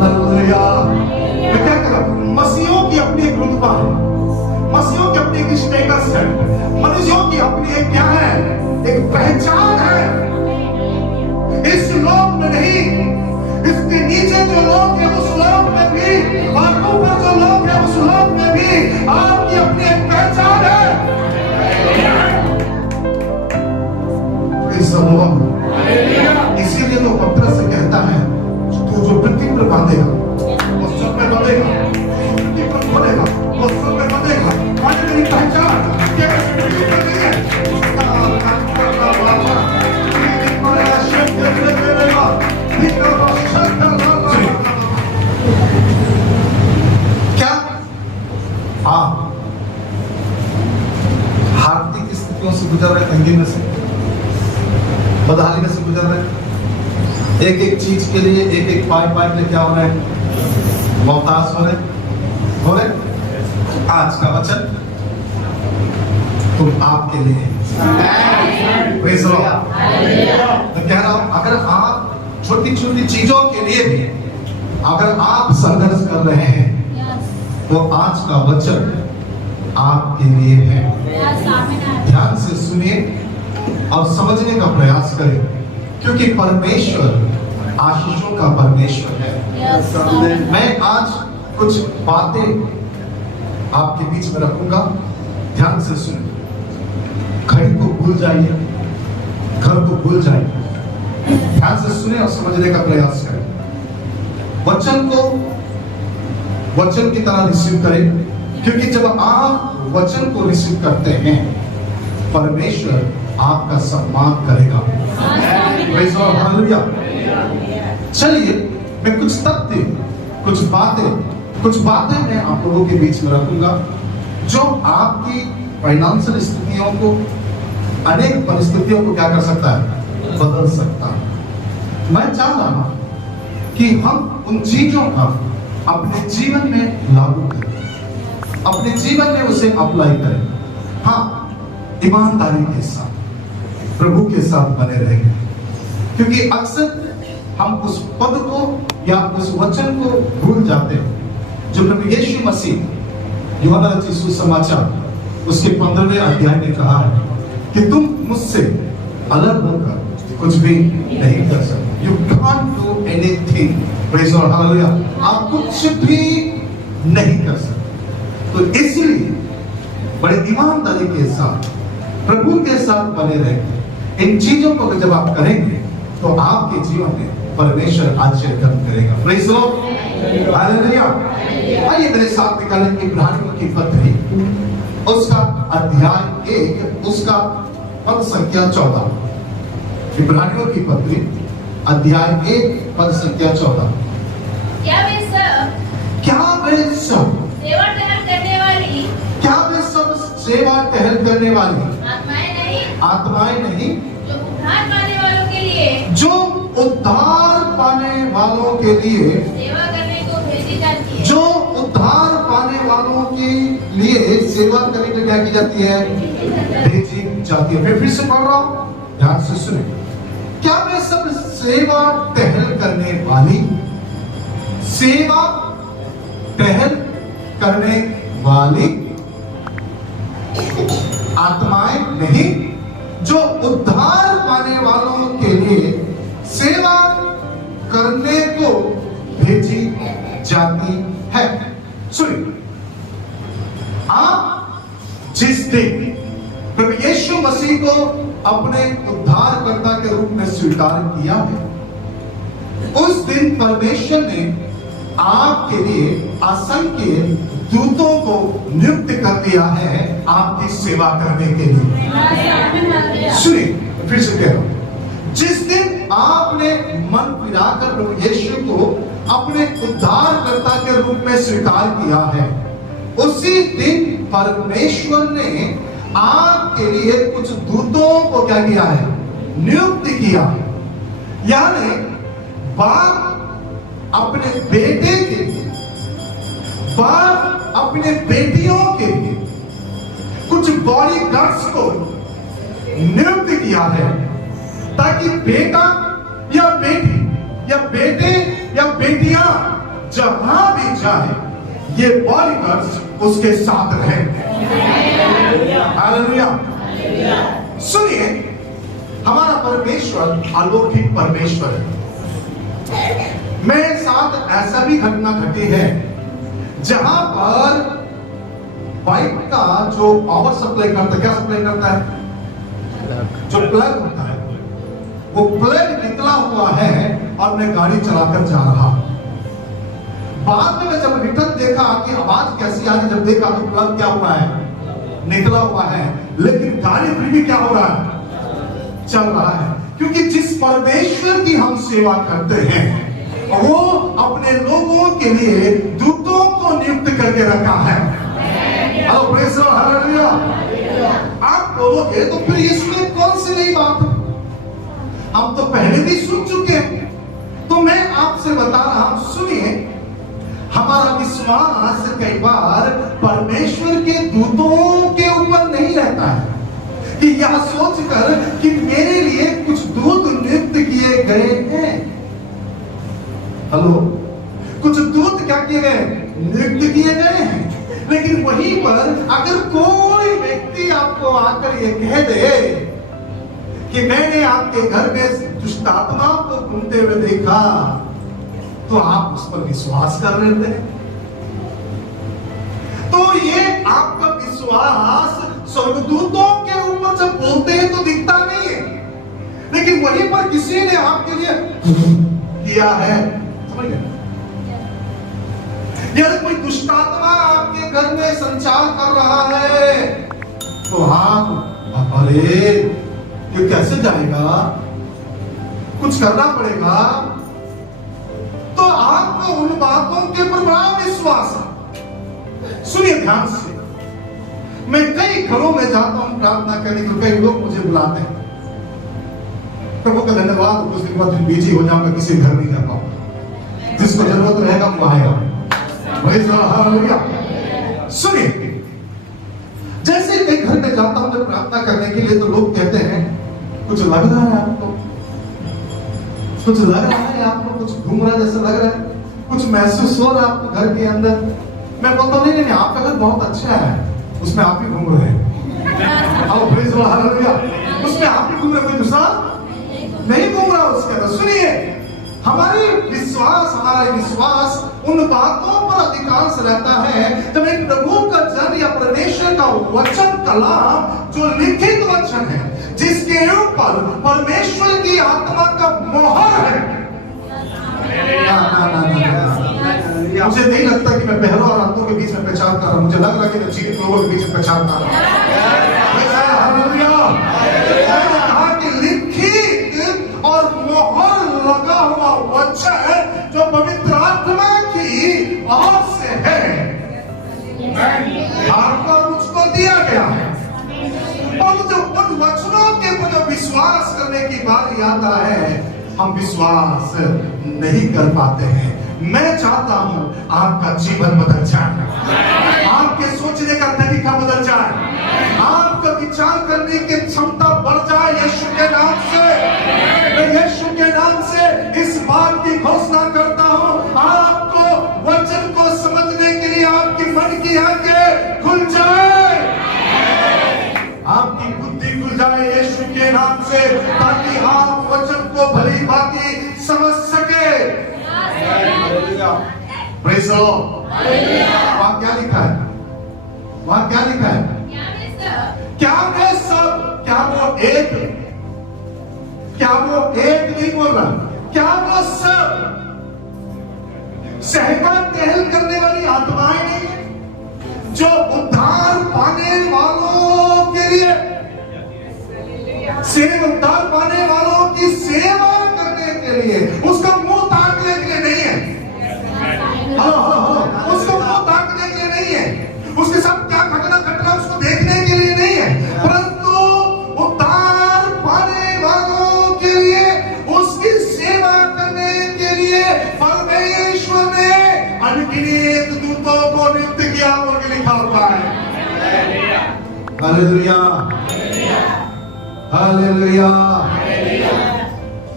Hallelujah. मैं क्या कर रहा हूं? मसीहों की अपनी एक रुतबा है, मसीहों की अपनी एक स्टेटस है, मनुष्यों की अपनी एक क्या है, एक पहचान है। इस लोक में नहीं, इसके नीचे जो लोग हैं उस लोक में भी, और ऊपर जो लोग हैं उस लोक में भी आपकी अपनी एक पहचान है। इसीलिए तो पत्रस से कहता है, तू जो पृथ्वी पर बांधेगा वो सब में बंधेगा, पृथ्वी पर खोलेगा वो सब में बंधेगा। आज मेरी पहचान केवल पृथ्वी पर नहीं है, क्या आप आर्थिक स्थितियों से गुजर रहे, तंगी में से, बदहाली में से गुजर रहे, एक एक चीज के लिए एक एक पाई के लिए क्या हो रहे हैं, मोहताज हो रहे। आज का वचन तुम आपके लिए प्रेज़ द लॉर्ड। मैं कह रहा हूं, अगर आप छोटी छोटी चीजों के लिए भी अगर आप संघर्ष कर रहे हैं तो आज का वचन आपके लिए है। ध्यान से सुनिए और समझने का प्रयास करें, क्योंकि परमेश्वर आशीषों का परमेश्वर है। मैं आज कुछ बातें आपके बीच में रखूंगा, ध्यान से सुनिए। घड़ी को भूल जाइए, घर को भूल जाइए, ध्यान से सुने और समझने का प्रयास करें। वचन को वचन की तरह रिसीव करें, क्योंकि जब आप वचन को रिसीव करते हैं परमेश्वर आपका सम्मान करेगा। Praise the Lord, hallelujah. चलिए मैं कुछ तथ्य, कुछ बातें मैं आप लोगों के बीच में रखूंगा जो आपकी फाइनेंशियल स्थितियों को, अनेक परिस्थितियों को क्या कर सकता है, बदल सकता है। मैं चाह रहा हूं कि हम उन चीजों का अपने जीवन में लागू करें, अपने जीवन में उसे अप्लाई करें। हाँ, ईमानदारी के साथ, प्रभु के साथ बने रहेंगे, क्योंकि अक्सर हम उस पद को या उस वचन को भूल जाते हैं जो प्रभु यीशु मसीह यूहन्ना रचित सुसमाचार उसके 15वें अध्याय में कहा है कि तुम मुझसे अलग होकर कुछ भी नहीं कर सकते। You can't do anything, praise God, hallelujah। आप कुछ भी नहीं कर सकते। तो इसलिए बड़े ईमानदारी के साथ प्रभु के साथ बने रहेंगे। इन चीजों को जब आप करेंगे तो आपके जीवन में परमेश्वर आश्चर्य करेगा। Praise the Lord, hallelujah. आइए मेरे साथ निकालें इब्रानियों की पत्री, उसका अध्याय 1, उसका पद संख्या 14। इब्रानियों की पत्री अध्याय 1 पद संख्या 14। क्या वे सब सेवा टहल करने वाली, क्या वे सब सेवा टहल करने वाली आत्माएं नहीं जो उद्धार पाने वालों के लिए सेवा करने को भेजी जाती है। जो उद्धार पाने वालों के लिए सेवा करने को क्या की जाती है, भेजी जाती है। मैं फिर से पढ़ रहा हूं, ध्यान से सुने। क्या वे सब सेवा टहल करने वाली, सेवा टहल करने वाली आत्माएं नहीं जो उद्धार पाने वालों के लिए सेवा करने को भेजी जाती है। सुनिए, आप जिस दिन प्रभु यीशु मसीह को अपने उद्धारकर्ता के रूप में स्वीकार किया है, उस दिन परमेश्वर ने आपके लिए असंख्य दूतों को नियुक्त कर दिया है आपकी सेवा करने के लिए। सुनिए, फिर से कह रहा हूं, जिस दिन आपने मन फिराकर प्रभु यीशु को अपने उद्धारकर्ता के रूप में स्वीकार किया है, उसी दिन परमेश्वर ने आपके लिए कुछ दूतों को क्या किया है, नियुक्त किया है। यानी बाप अपने बेटे के लिए, बाप अपने बेटियों के लिए कुछ बॉडीगार्ड्स को नियुक्त किया है, ताकि बेटा या बेटी या बेटे या बेटियां जहां भी जाए ये बॉडीगार्ड्स उसके साथ रहेंगे। हालेलुया। सुनिए, हमारा परमेश्वर अलौकिक परमेश्वर है। मेरे साथ ऐसा भी घटना घटी है जहां पर बाइक का जो पावर सप्लाई करता है, क्या सप्लाई करता है, जो प्लग होता है, वो प्लग निकला हुआ है और मैं गाड़ी चलाकर जा रहा। बाद में मैं जब रिटर्न देखा कि आवाज कैसी आ रही, जब देखा तो प्लग क्या हुआ है, निकला हुआ है, लेकिन गाड़ी फिर भी क्या हो रहा है, चल रहा है। क्योंकि जिस परमेश्वर की हम सेवा करते हैं वो अपने लोगों के लिए दूतों को नियुक्त करके रखा है। Hello praise the Lord, hallelujah. आप बोलोगे तो फिर इसमें कौन सी नई बात है, हम तो पहले भी सुन चुके हैं। तो मैं आपसे बता रहा हूं, सुनिए, हमारा विश्वास कई बार परमेश्वर के दूतों के ऊपर नहीं रहता है कि यह सोचकर कि मेरे लिए कुछ दूत नियुक्त किए गए हैं। हेलो, कुछ दूत क्या किए गए, नियुक्त किए गए हैं। लेकिन वहीं पर अगर कोई व्यक्ति आपको आकर ये कह दे कि मैंने आपके घर में दुष्ट आत्मा को घूमते हुए देखा, तो आप उस पर विश्वास कर लेते हैं। तो ये आपका विश्वास स्वर्गदूतों के ऊपर जब बोलते हैं तो दिखता नहीं है, लेकिन वहीं पर किसी ने आपके लिए किया है, समझ गए? यदि कोई दुष्ट आत्मा आपके घर में संचार कर रहा है तो आप, अरे ये कैसे जाएगा, कुछ करना पड़ेगा। तो आपको उन बातों के ऊपर बड़ा विश्वास है। सुनिए ध्यान से, मैं कई घरों में जाता हूं प्रार्थना करने, तो कई लोग मुझे बुलाते हैं, प्रभु का धन्यवाद, कुछ दिन बाद बिजी हो जाऊंगा, किसी घर नहीं जा पाऊंगा, जिसको जरूरत रहेगा वो आएगा। सुनिए, जैसे कई घर में जाता हूं जब प्रार्थना करने के लिए, तो लोग कहते हैं कुछ लग रहा है आपको, कुछ लग रहा है आपको, कुछ घूम रहा है जैसे लग रहा है, कुछ महसूस हो रहा है आपको घर के अंदर। मैं बोलता हूं नहीं, आपका घर बहुत अच्छा है, उसमें आप भी घूम रहे हैं। आओ प्रेज़ द लॉर्ड, हालेलुया। उसमें आप भी घूम रहे, कोई दूसरा नहीं घूम रहा उसके अंदर। सुनिए, हमारा विश्वास उन बातों पर अधिकांश रहता है जब एक प्रभु का जन या परमेश्वर का वचन, कलाम, जो लिखित वचन है, जिसके ऊपर परमेश्वर की आत्मा का मोहर है। मुझे नहीं लगता कि मैं बहरों और अंधों के बीच में प्रचार कर रहा हूं, मुझे लग रहा है कि मैं जीवित लोगों के बीच में प्रचार कर रहा हूं। लिखित और मोहर लगा हुआ वचन जो पवित्र आत्मा की ओर से है, आपको मुझको दिया गया है। और जो उन वचनों के ऊपर विश्वास करने की बात आता है, हम विश्वास नहीं कर पाते हैं। मैं चाहता हूं आपका जीवन बदल जाए, आपके सोचने का तरीका बदल जाए, आपका विचार करने की क्षमता बढ़ जाए यीशु के नाम से। मैं यीशु के नाम से इस बात की घोषणा करता हूं, आपको वचन को समझने के लिए आपकी मन की आंखें खुल जाए, आपकी बुद्धि खुल जाए यीशु के नाम से, ताकि आप वचन को भली भांति समझ सके। Praise the Lord. वहां क्या लिखा है, वहां क्या लिखा है, क्या वे सब, क्या वो एक, क्या वो एक नहीं बोल रहा, क्या वो सब सहका टहल करने वाली आत्माएं नहीं है, जो उद्धार पाने वालों के लिए, उद्धार पाने वालों की सेवा करने के लिए, उसका मुंह ताकने के लिए नहीं है। उसको मुंह ताकने के लिए नहीं है, उसके साथ क्या घटना उसको देखने के लिए नहीं है, परंतु उद्धार पाने वालों के लिए, उसकी सेवा करने के लिए परमेश्वर ने अनगिनत दूतों को नियुक्त किया, और लिखा हुआ है। Hallelujah, hallelujah.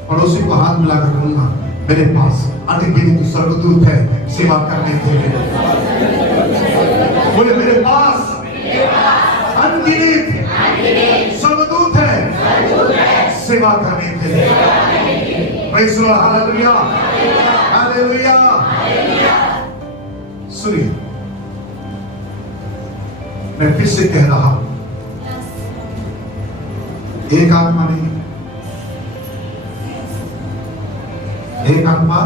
पड़ोसी को हाथ मिलाकर बोलना, मेरे पास अनगिनत स्वर्गदूत है सेवा करने के लिए। बोले मेरे पास अनगिनत स्वर्गदूत है सेवा करने के लिए। Praise the Lord, hallelujah hallelujah. सुनिए, मैं फिर से कह रहा हूं, एक आत्मा नहीं, एक आत्मा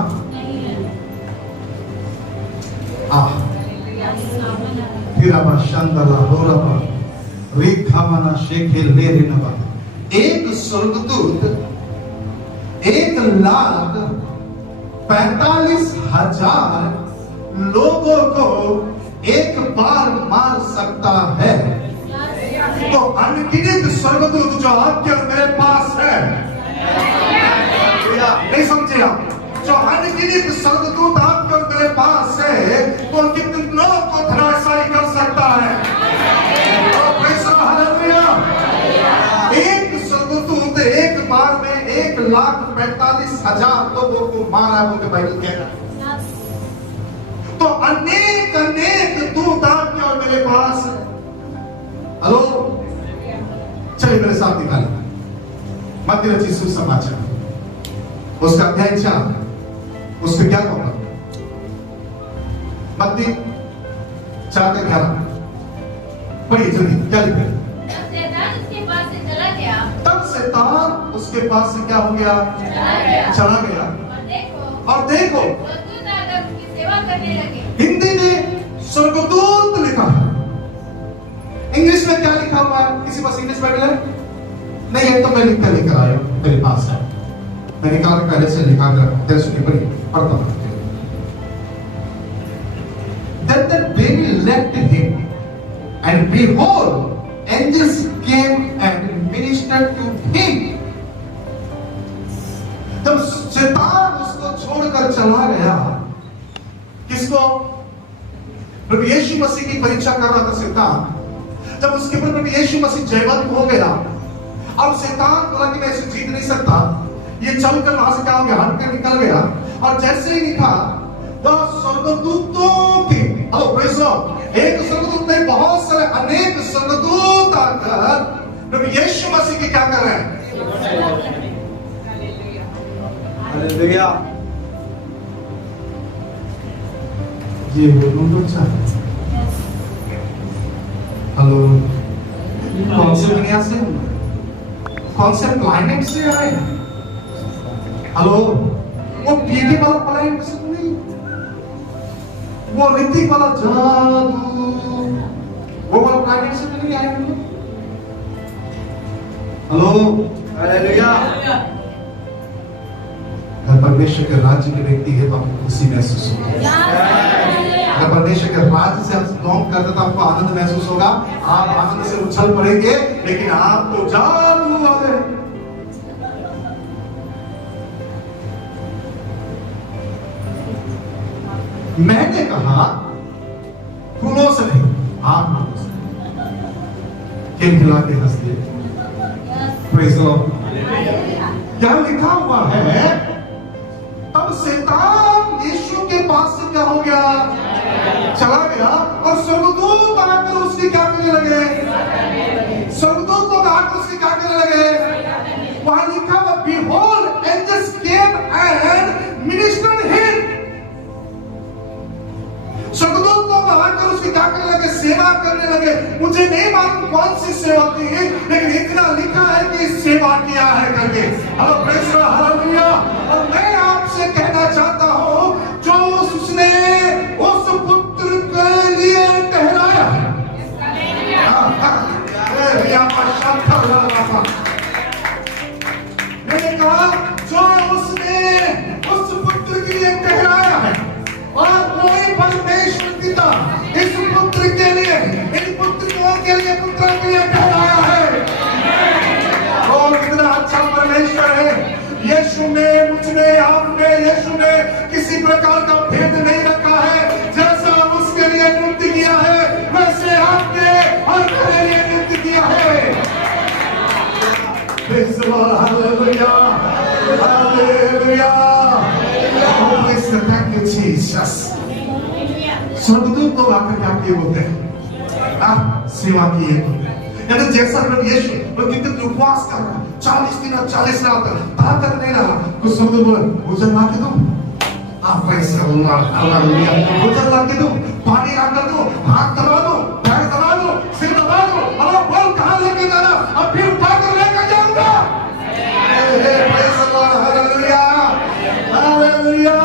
फिर अब शंदला हो रहा रेखा मना शेखे ले रेनवा। एक स्वर्गदूत 1,45,000 लोगों को एक बार मार सकता है। तो अनगिनत स्वर्गदूत जो आपके और मेरे पास है, नहीं समझे आप? जो अनगिनत स्वर्गदूत आपके और मेरे पास है, तो कितनों को धराशायी कर सकता है। एक स्वर्गदूत एक बार में 1,45,000 लोगों को मारा, मुझे बाइबल कह रहा है। तो अनेक अनेक दूत आपके और मेरे पास है। हेलो, चलिए मेरे साथ निकालिए मत्ती रचित सुसमाचार, उसका अध्याय 4, उसको क्या होगा? मत्ती 4:11 पढ़िए जल्दी, क्या लिखा है? तब शैतान उसके पास से क्या हो गया? चला गया। और देखो सेवा करने लगे। हिंदी में स्वर्गदूत लिखा है, इंग्लिश में क्या लिखा हुआ है? किसी पास इंग्लिश बाइबल है? नहीं है तो मैं लिख कर लेकर आया हूं, मेरे पास है, मैं निकाल कर पहले से लिखा कर सुनिए, पढ़ता हूं। Then the baby left him, and behold, angels came and ministered to him. जब शैतान उसको छोड़कर चला गया, किसको? प्रभु यीशु मसीह की परीक्षा कर रहा था शैतान। जब उसके ऊपर प्रभु यीशु मसीह जयवंत हो गया, अब शैतान बोला कि मैं इसे जीत नहीं सकता, ये चलकर वहां से क्या हो गया? हट कर निकल गया। और जैसे ही निकला, वह स्वर्गदूतों की, हेलो प्रेज़ द लॉर्ड, एक स्वर्गदूत नहीं, बहुत सारे अनेक स्वर्गदूत आकर प्रभु यीशु मसीह की क्या कर रहे हैं? हालेलुया। ये वो लोग हेलो, कौन से दुनिया से, कौन से प्लैनेट से आए? हेलो, वो पीके वाला प्लैनेट से नहीं, वो ऋतिक वाला जादू वो वाला प्लैनेट से नहीं आए हम लोग। Hello, hallelujah. अगर परमेश्वर के राज्य के व्यक्ति है तो आपको खुशी महसूस होगी। अगर परमेश्वर के राज्य से आप बिलोंग करते तो आपको आनंद महसूस होगा, आप आनंद से उछल पड़ेंगे। लेकिन आप तो जादू वाले, मैंने कहा फूलों से नहीं, आप लोगों से खिलखिला के हंस दिए। Praise the Lord. क्या लिखा हुआ है? तब शैतान यीशु के पास से क्या हो गया? चला गया। और स्वर्गदूत आकर उसकी क्या करने लगे? स्वर्गदूत को आकर उसकी क्या करने लगे? वहां लिखा हुआ, behold, angels came and ministered him. स्वर्गदूत को आकर उसकी क्या करने लगे? सेवा करने लगे। मुझे नहीं मालूम कौन सी सेवा की है, लेकिन इतना लिखा है कि सेवा किया है करके। Hello praise the Lord, hallelujah. और मैं आपसे कहना चाहता हूं, जो उसने उस पुत्र के लिए ठहराया है, मैंने कहा जो उसने उस पुत्र के लिए ठहराया है, और वही परमेश्वर पिता इस पुत्र के लिए, इन पुत्रों के लिए, पुत्रों के लिए ठहराया है। और कितना अच्छा परमेश्वर है। यीशु में, मुझ में, आप में, यीशु में किसी प्रकार का भेद नहीं रखा है। जैसा उसके लिए नियुक्त किया है, वैसे आपके और मेरे लिए नियुक्त किया है। Praise the Lord, hallelujah hallelujah. Praise the thank you Jesus. स्वर्गदूत लोग आकर क्या किए होते हैं? सेवा किए होते हैं। यानी जैसा प्रभु यीशु वो कितने उपवास कर रहा, 40 दिन और 40 रात ताकत नहीं रहा, कुछ समझ बोले भोजन ला के दो, आप पैसा हालेलुया, भोजन ला के दो, पानी ला कर दो, हाथ दबा दो, पैर दबा दो, सिर दबा दो, और बोल कहां लेके जाना, अब फिर उठा कर लेकर जाऊंगा। Praise the Lord, hallelujah hallelujah.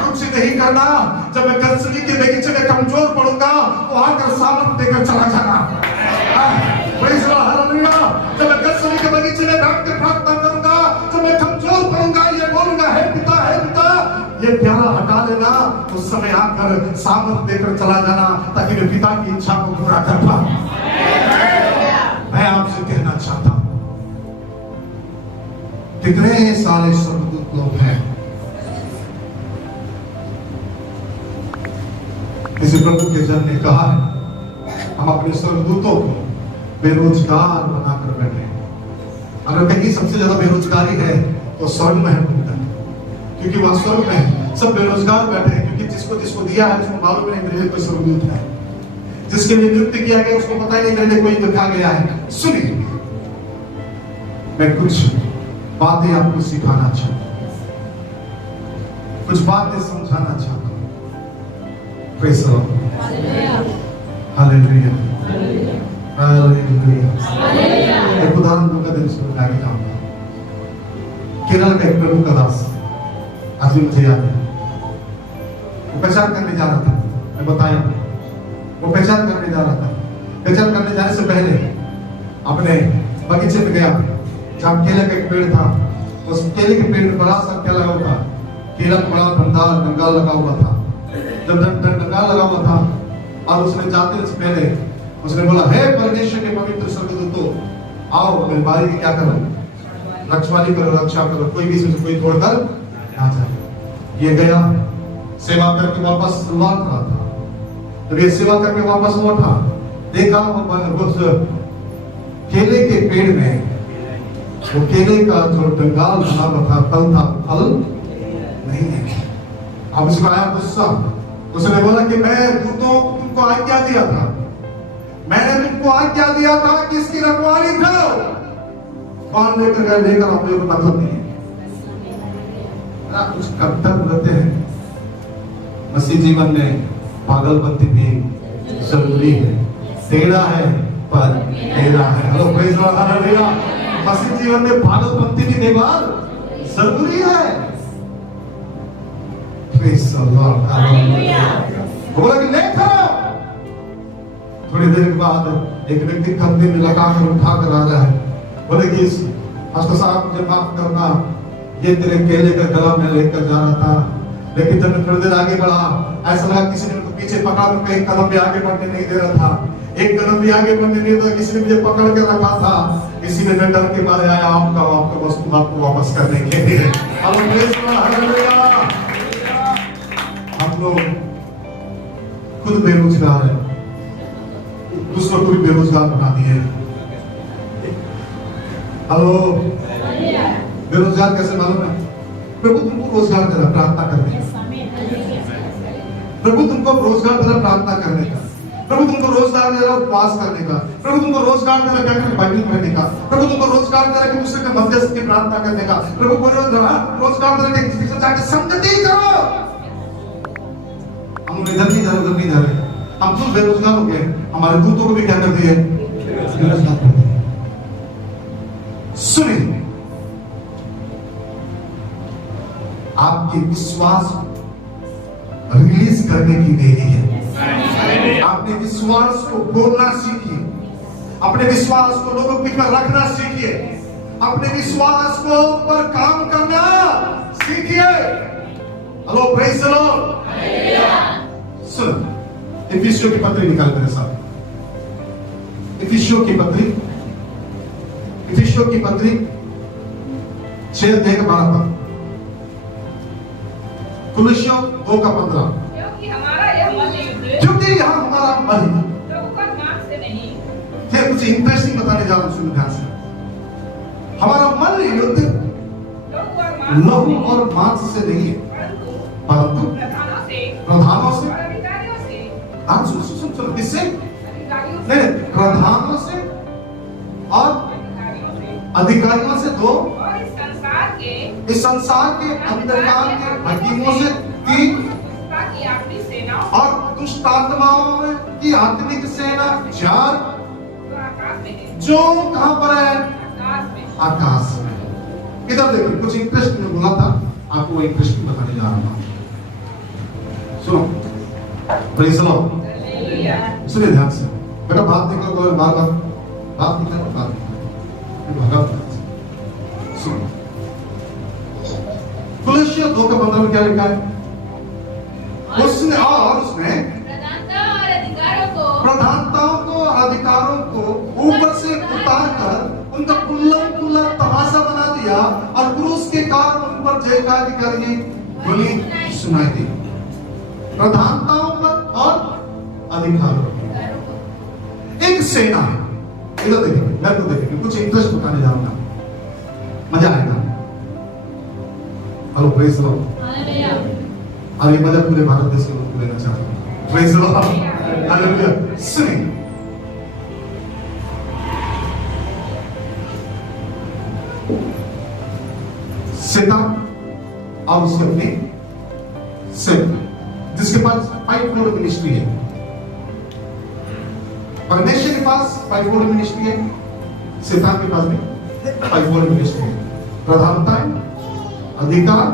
कुछ नहीं करना, जब मैं गत्समनी के बगीचे में कमजोर पड़ूंगा तो आकर सामर्थ देकर चला जाना। Praise the Lord, hallelujah. जब मैं गत्समनी के बगीचे में बैठ कर प्रार्थना करूंगा, जब मैं कमजोर पड़ूंगा, ये बोलूंगा हे पिता ये प्याला हटा लेना, उस समय आकर सामर्थ देकर चला जाना, ताकि मैं पिता की इच्छा को पूरा कर पाऊं। मैं आपसे कहना चाहता हूं, कितने सारे स्वर्गदूत लोग हैं, इसी प्रभु के जन ने कहा है हम अपने स्वर्गदूतों को बेरोजगार बनाकर बैठे। अगर कहीं सबसे ज्यादा बेरोजगारी है तो स्वर्ग में है, क्योंकि वहां स्वर्ग में सब बेरोजगार बैठे हैं, क्योंकि जिसको जिसको दिया है उसको मालूम नहीं मेरे लिए कोई स्वर्गदूत है, जिसके लिए नियुक्त किया गया उसको पता ही नहीं मेरे लिए कोई लिखा गया है। सुनिए, मैं कुछ बातें आपको सिखाना चाहता हूं, कुछ बातें समझाना चाहता हूं। Praise the Lord, hallelujah hallelujah. एक उदाहरण दूंगा, दिन उसको बताने जाऊंगा। केरल का एक प्रभु का दास, आज भी मुझे याद है, वो पहचान करने जा रहा था, मैं बताया वो पहचान करने जा रहा था। पहचान करने जाने से पहले अपने बगीचे में गया, जहाँ केले का एक पेड़ था, उस केले के पेड़ में बड़ा सा क्या लगा हुआ था, केला बड़ा भंडार डंगाल लगा हुआ था। जब डंगाल लगा हुआ था और उसने जाते से पहले उसने बोला, हे परमेश्वर के पवित्र स्वर्गदूतों, आओ मेरी बारी की क्या करो, रखवाली करो, रक्षा करो, कोई भी इसमें कोई तोड़कर ना जाए। ये गया, सेवा करके वापस लौट रहा था। जब ये सेवा करके वापस लौटा, देखा वो केले के पेड़ में वो केले का जो डंगाल बना हुआ था, फल नहीं है। अब उसको आया गुस्सा, उसने बोला कि मैं तुमको आज्ञा दिया था, मैंने तुमको आज्ञा दिया था कि इसकी रखवाली करो, कौन लेकर गया, लेकर आप लोगों को मतलब नहीं है। कुछ कट्टर रहते हैं, मसीह जीवन में पागलपंती भी जरूरी है, टेढ़ा है पर टेढ़ा है। Hello praise the Lord, hallelujah. मसीह जीवन में पागलपंती भी देवाल जरूरी है। Praise the Lord, hallelujah. बोला कि ले करो। थोड़ी देर के बाद एक व्यक्ति कंधे में लगाकर उठा कर आ रहा है, बोले कि पास्टर साहब मुझे माफ करना, ये तेरे केले का गला में लेकर जा रहा था, लेकिन जब मैं थोड़ी देर आगे बढ़ा, ऐसा लगा किसी ने मुझे पीछे पकड़ा कर कहीं कदम भी आगे बढ़ने नहीं दे रहा था, एक कदम भी आगे बढ़ने नहीं था, किसी ने मुझे पकड़ के रखा था, इसीलिए मैं डर के मारे आया आपका वस्तु आपको वापस करने के लिए। हम लोग खुद बेरोजगार है, दूसरों को भी बेरोजगार बना दिए। हेलो, बेरोजगार कैसे मालूम है? प्रभु तुमको रोजगार दे रहा प्रार्थना करने का, प्रभु तुमको रोजगार दे रहा प्रार्थना करने का, प्रभु तुमको रोजगार दे रहा उपवास करने का, प्रभु तुमको रोजगार दे रहा क्या बाइबल पढ़ने का, प्रभु तुमको रोजगार दे रहा कि दूसरे के मध्यस्थ की प्रार्थना करने का, प्रभु को रोजगार दे रहा कि किसी से जाके संगति करो। हम इधर नहीं जा रहे, उधर नहीं जा रहे, हम खुद बेरोजगार हो गए, हमारे दूतों को भी क्या कर दिए, बेरोजगार कर दिए। सुनिए, आपके विश्वास रिलीज करने की देरी है। अपने विश्वास को बोलना सीखिए, अपने विश्वास को लोगों के बीच में रखना सीखिए, अपने विश्वास को पर काम करना सीखिए। Hello praise the Lord. सुन, इफिसियों की पत्री निकाल मेरे साथ, इफिसियों की पत्री 6:12, कुलुस्सियों 2:15। क्योंकि हमारा यह मल्लयुद्ध क्योंकि यहाँ हमारा मल लहू और मांस से नहीं। फिर कुछ इंटरेस्टिंग बताने जा रहा हूं, सुनो ध्यान से। हमारा मल युद्ध लहू और मांस से नहीं है, परंतु प्रधानों से और अधिकारियों से आप सुन किससे? अधिकारियों से नहीं, प्रधानों से और अधिकारियों से दो, और इस संसार के अंधकार के हकीमों से तीन, की आखिरी सेना और दुष्ट आत्माओं की आत्मिक सेना चार, जो आकाश में है, जो कहां पर है? आकाश में। आकाश में। इधर देखिए, कुछ इंटरेस्टिंग बोला था, आपको इंटरेस्टिंग बताने जा रहा हूं। सुनो, प्रेज़ द लॉर्ड। हालेलुया। सुनिए ध्यान से, बेटा बात नहीं करो, बार बार बात नहीं करो, बात नहीं करो। सुनो, कुलैसियों 2:15 में क्या लिखा है? उसने प्रधानताओं को और अधिकारों को ऊपर से उतार कर उनका कुल्ला तमाशा बना दिया और क्रूस के कारण उन पर जयकार करिए बोली सुनाई दी। प्रधानताओं पर और अधिकारों पर एक सेना है। इधर देखिए, मैं तो देखिए कुछ इंटरेस्ट बताने जाऊंगा, मजा आएगा। Hello praise the Lord. और ये मजा पूरे भारत देश के लोग को लेना चाहते हैं। Praise the Lord. हालेलुया। सुनिए, शैतान और उसके अपने सेवक, जिसके पास 5-4 मिनिस्ट्री है। परमेश्वर के पास 5-4 मिनिस्ट्री है, शैतान के पास भी 5-4 मिनिस्ट्री है। प्रधानताएं, अधिकार,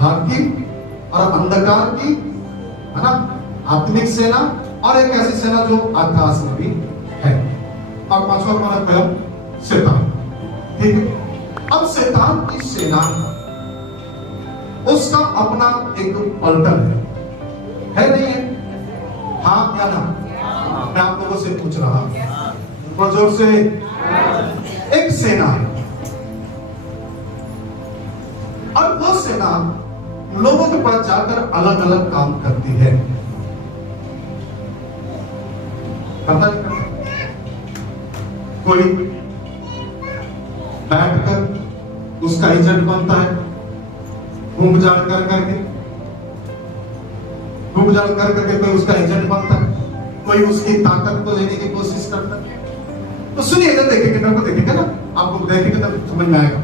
हाकिम और अंधकार की, है ना, आत्मिक सेना, और एक ऐसी सेना जो आकाश में भी है। और पांचवा हमारा कलम शैतान। ठीक है, अब शैतान की सेना उसका अपना एक पलटन है नहीं है? हाँ या ना? मैं आप लोगों से पूछ रहा हूं, और जोर से। एक सेना है और वो सेना लोगों के पास जाकर अलग अलग काम करती है। पता नहीं, कोई बैठकर उसका एजेंट बनता है, घूम जाड़ कर करके कोई उसका एजेंट बनता है, कोई उसकी ताकत को लेने की कोशिश करता है। तो सुनिए, इधर देखिएगा, मेरे को देखिएगा ना, आपको देखेंगे तब समझ में आएगा।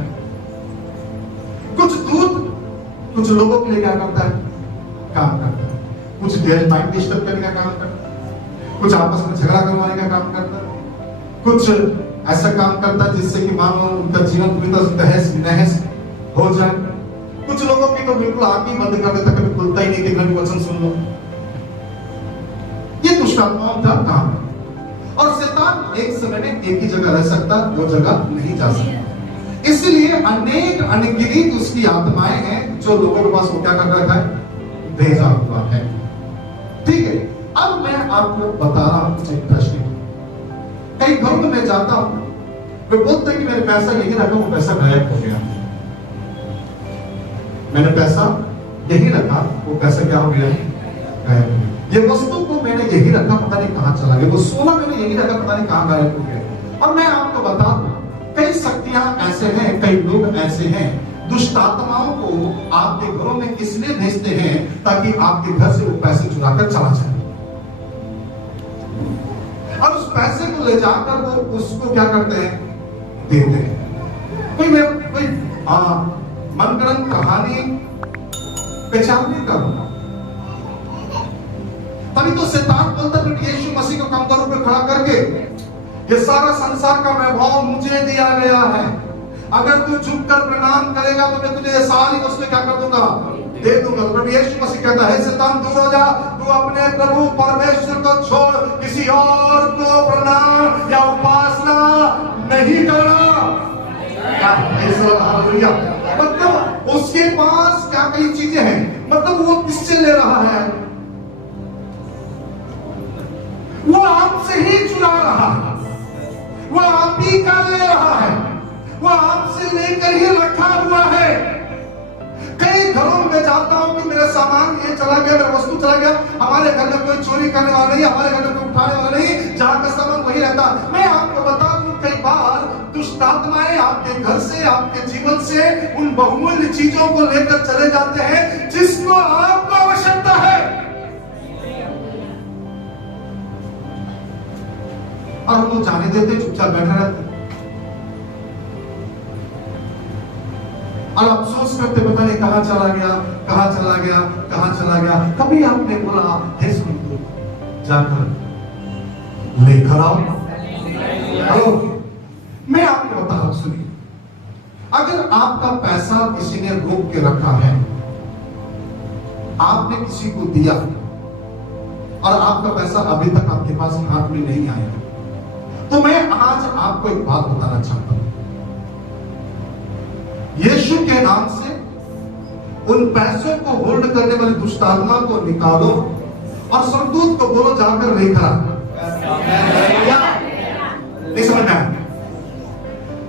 कुछ दूत कुछ लोगों के लिए क्या करता है? काम करता है। कुछ देर टाइम डिस्टर्ब करने का काम करता है, कुछ आपस में झगड़ा करवाने का काम करता है, कुछ ऐसा काम करता है जिससे कि मान लो उनका जीवन पूरी तरह से तहस नहस हो जाए। कुछ लोगों की तो बिल्कुल आंख ही बंद कर देता, कभी खुलता ही नहीं कि कभी वचन सुन लो। ये दुष्ट आत्माओं का काम है। और शैतान एक समय में एक ही जगह रह सकता, दो जगह नहीं जा सकता। इसलिए अनेक अनगिनत उसकी आत्माएं हैं जो लोगों के पास वो क्या कर रखा है? भेजा हुआ है। ठीक है, अब मैं आपको बता रहा हूं कुछ इंटरेस्टिंग। कई घरों में मैं जाता हूं, वे बोलते हैं कि मैंने पैसा यही रखा, वो पैसा गायब हो गया। मैंने पैसा यही रखा, वो पैसा क्या हो गया? गायब हो गया। ये वस्तु को मैंने यही रखा, पता नहीं कहां चला गया। वो सोना मैंने यही रखा, पता नहीं कहां गायब हो गया। और मैं आपको बता दूं, कई शक्तियां ऐसे हैं, कई लोग ऐसे हैं, दुष्ट आत्माओं को आपके घरों में इसलिए भेजते हैं ताकि आपके घर से वो पैसे चुरा कर चला जाए, और उस पैसे को ले जाकर वो उसको क्या करते हैं? देते हैं। कोई मनगढ़ंत कहानी पहचान नहीं करूंगा। तभी तो शैतान बोलता है कि यीशु मसीह को कंधों पे खड़ा करके, ये सारा संसार का वैभव मुझे दिया गया है, अगर तू झुककर प्रणाम करेगा तो मैं तुझे सारी वस्तुएं क्या कर दूंगा? दे दूंगा। तो प्रभु यीशु मसीह कहता है, शैतान दूर हो जा, तू अपने प्रभु परमेश्वर को छोड़, किसी और को प्रणाम या उपासना नहीं करना। हालेलुया। मतलब उसके पास क्या कई चीजें हैं, मतलब वो किससे ले रहा है? वो आपसे ही चुरा रहा है, वो आप ही का ले रहा है, वो आपसे लेकर ही रखा हुआ है। कई घरों में जाता हूं कि मेरा सामान ये चला गया, मेरा वस्तु चला गया, हमारे घर में कोई चोरी करने वाला नहीं, हमारे घर में कोई उठाने वाला नहीं, जहां का सामान वही रहता। मैं आपको बता दूं, कई बार दुष्ट आत्माएं आपके घर से, आपके जीवन से उन बहुमूल्य चीजों को लेकर चले जाते हैं जिसको आपको आवश्यकता है, और हम वो जाने देते, चुपचाप बैठा रहते और अफसोस करते, पता नहीं कहां चला गया, कहां चला गया, कहां चला गया। कभी आपने बोला, हे सुन, जाकर लेकर आओ। हेलो, मैं आपको बता रहा हूं, सुनिए, अगर आपका पैसा किसी ने रोक के रखा है, आपने किसी को दिया और आपका पैसा अभी तक आपके पास हाथ में नहीं आया, तो मैं आज आपको एक बात बताना चाहता हूं। यीशु के नाम से उन पैसों को होल्ड करने वाली दुष्ट आत्मा को निकालो और स्वर्गदूत को बोलो जाकर लेकर आ। नहीं समझ में आया?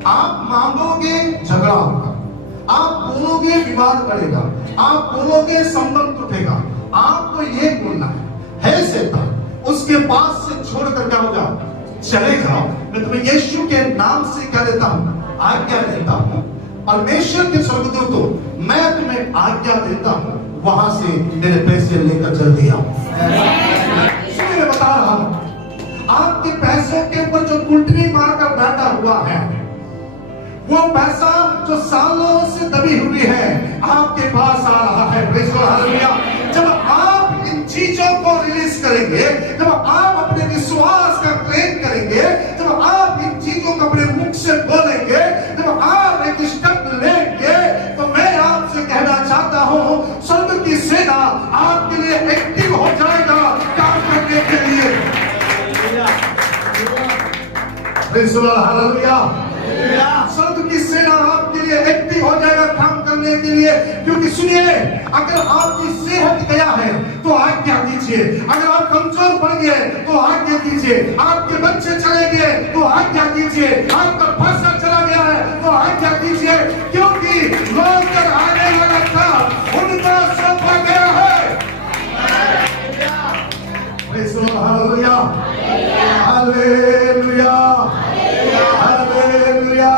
आप मांगोगे झगड़ा होगा, आप बोलोगे विवाद बढ़ेगा, आप बोलोगे संबंध टूटेगा। आपको ये बोलना है शैतान, उसके पास से छोड़कर क्या हो जाओ, चले जाओ। मैं तुम्हें यीशु के नाम से क्या देता हूं, आज्ञा देता हूं। परमेश्वर के स्वर्गदूतों, मैं तुम्हें आज्ञा देता हूं, वहां से मेरे पैसे लेकर जल्दी आओ। मैं बता रहा हूं, आपके पैसों के ऊपर जो कुंडली मारकर बैठा हुआ है, वो पैसा जो सालों से दबी हुई है, आपके पास आ रहा है। जब आप इन चीजों को रिलीज करेंगे, जब आप अपने विश्वास का क्लेम करेंगे, जब आप इन चीजों को अपने मुख से बोलेंगे, जब आप एक स्टेप लेंगे, तो मैं आपसे कहना चाहता हूं, स्वर्ग की सेना आपके लिए एक्टिव हो जाएगा काम करने के लिए। स्वर्ग की सेना आपके लिए एक्टिव हो जाएगा काम करने के लिए। क्योंकि सुनिए, अगर आपकी सेहत गया है तो आज्ञा दीजिए, अगर आप कमजोर पड़ गए तो आज्ञा दीजिए, आपके बच्चे चले गए तो आज्ञा दीजिए, आपका पैसा चला गया है तो आज्ञा दीजिए, क्योंकि लोग जब आने वाला था उनका सौंपा गया है। Hallelujah, hallelujah, hallelujah.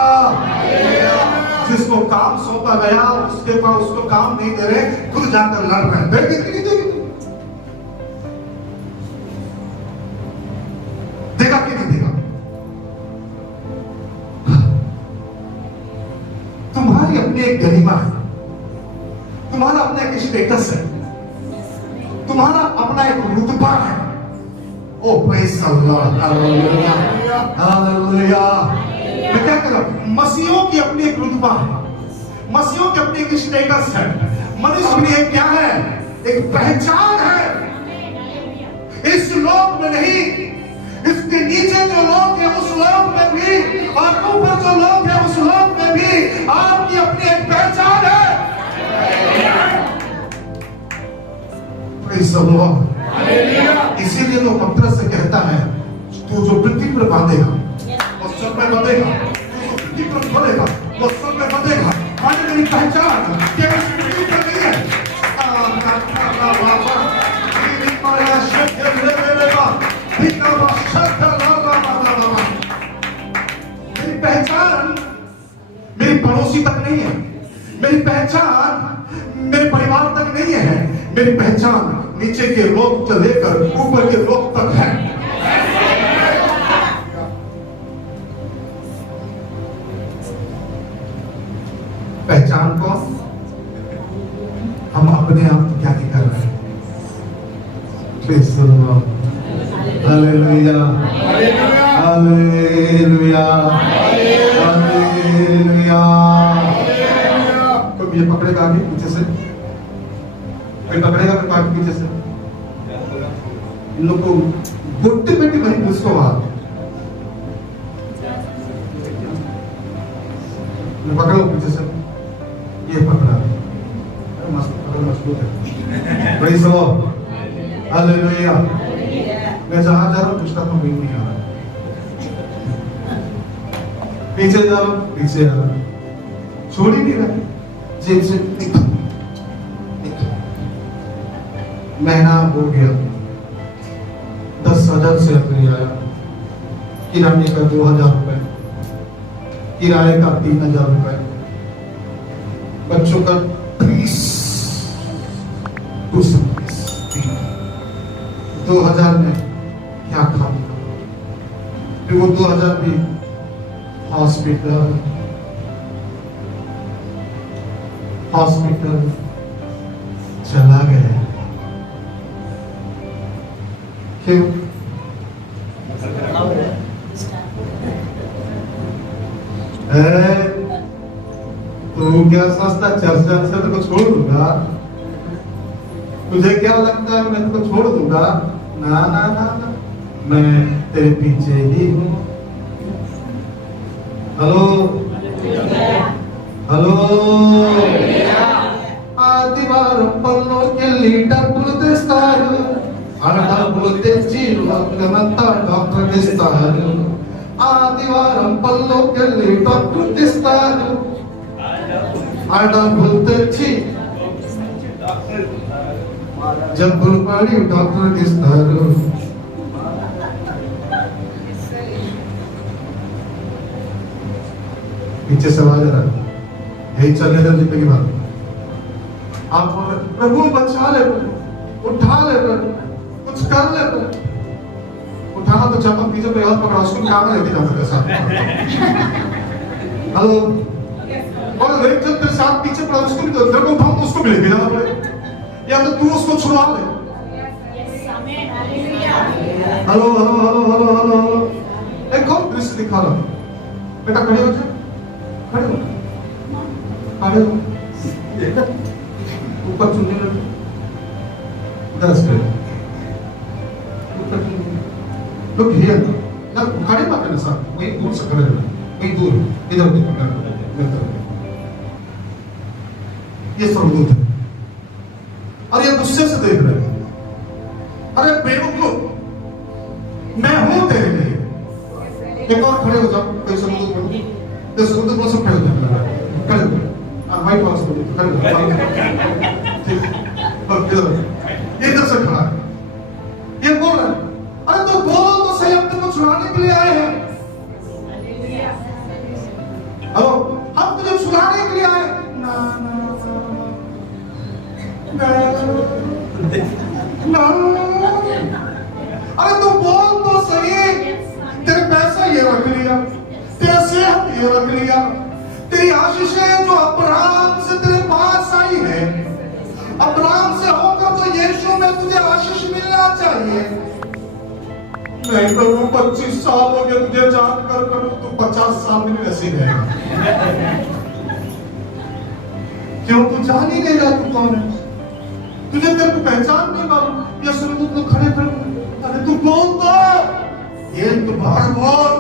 जिसको काम सौंपा गया उसके पास, उसको काम नहीं दे रहे, खुद जाकर लड़ रहे हैं। देगा कि नहीं देगा? तुम्हारी अपनी एक गरिमा है, तुम्हारा अपना एक स्टेटस है, तुम्हारा अपना एक रुतबा है। Oh praise the Lord, hallelujah, hallelujah. मैं क्या कर रहा हूं, मसीहों की अपनी एक रुतबा है, मसीहों की अपनी एक स्टेटस है। मनुष्य के लिए क्या है, एक पहचान है। इस लोक में नहीं, इसके नीचे जो लोग हैं उस लोक में भी, और ऊपर जो लोग हैं उस लोक में भी आपकी अपनी एक पहचान है। Praise the Lord. इसीलिए तो पत्रस से कहता है, तू जो पृथ्वी पर बांधेगा वो स्वर्ग में बंधेगा, तू जो पृथ्वी पर खोलेगा वो स्वर्ग में बंधेगा। आज मेरी पहचान केवल पृथ्वी पर नहीं है, मेरी पहचान मेरी पड़ोसी तक नहीं है, मेरी पहचान मेरे परिवार तक नहीं है, मेरी पहचान नीचे के लोग से लेकर ऊपर के लोग तक है। पहचान को हम अपने आप क्या नहीं कर रहे हैं। Hallelujah, hallelujah, hallelujah. कोई ये पकड़ेगा आगे पीछे से, कोई पकड़ेगा मेरे आगे पीछे से। इन लोग को गुट्टी बेटी वही मुझको मार पकड़ो पीछे से, ये पकड़ा, मजबूत है। Praise the Lord, hallelujah. मैं जहां जा रहा हूं पूछता तो नहीं आ रहा, पीछे जा रहा हूं, पीछे आ रहा, छोड़ ही नहीं रहा। जेब से महीना हो गया, 10,000 से अपनी आया, किराने का 2,000 रुपए, किराए का 3,000 रुपए, बच्चों का फीस 2,000 में क्या खाएगा? फिर वो 2,000 भी हॉस्पिटल चला गया। क्यों? तू क्या सोचता चर्चा से तेरे को छोड़ दूंगा? तुझे क्या लगता है मैं तुझको छोड़ दूंगा? ना ना ना ना, मैं तेरे पीछे ही हूँ। हेलो हेलो, ఆదివారం పల్లోకెళ్ళి డబ్బులు తెస్తారు, ఆ డబ్బులు తెచ్చి లోకమంతా డాక్టర్ ఇస్తారు. ఆదివారం పల్లోకెళ్ళి డబ్బులు తెస్తారు, ఆ డబ్బులు తెచ్చి జబ్బులు పడి డాక్టర్ ఇస్తారు. पीछे से आवाज आ रहा है, यही चलने दे जिंदगी भर। आप बोले प्रभु बचा ले, उठा ले, कुछ कर ले। उठाना तो जब हम पीछे पे हाथ पकड़ा उसको क्या लेके जा सकते साथ? हेलो, और एक जब तेरे साथ पीछे पड़ा उसको भी तो तेरे को उठाओ तो उसको भी लेके जाना पड़े, या तो तू उसको छुड़ा ले। Hello hello hello hello hello, एक और दृश्य दिखा रहा हूं। बेटा खड़े हो जाओ, खड़े हो, खड़े हो, ऊपर चुनने लगे, 10 मिनट ऊपर चुनने लोग हियर ना, खड़े मत करना साथ, वहीं दूर से खड़े रहना, वहीं दूर, इधर देखो, ये स्वर्गदूत है और ये गुस्से से देख रहे हैं। अरे बेवकूफ, मैं हूं तेरे लिए। एक और खड़े हो जाओ, कोई स्वर्गदूत बनो, तो स्वर्गदूत को सब खड़े हो जाओ, खड़े हो, वाइट हाउस में खड़े हो, इधर से खड़ा है, ये बोल रहा है, अरे तो बोलो तो सही, अब तुमको छुड़ाने के लिए आए हैं। हेलो, हम तुझे छुड़ाने के लिए आए। ना ना ना, अरे तो बोल तो सही, तेरे पैसा ये रख लिया, तेरे सेहत ये रख लिया, तेरी आशीषें जो अब्राहम से तेरे पास आई है, अब्राहम से होकर तो यीशु में तुझे आशीष मिलना चाहिए। नहीं तो वो 25 साल हो गए तुझे जानकर, तो 50 साल में नसीब है। क्यों? तू जान ही नहीं रहा तू कौन है, तुझे तेरे को पहचान नहीं मालूम। या स्वर्गदूत लोग खड़े खड़े, अरे तू बोल तो, ये तू बाहर बोल।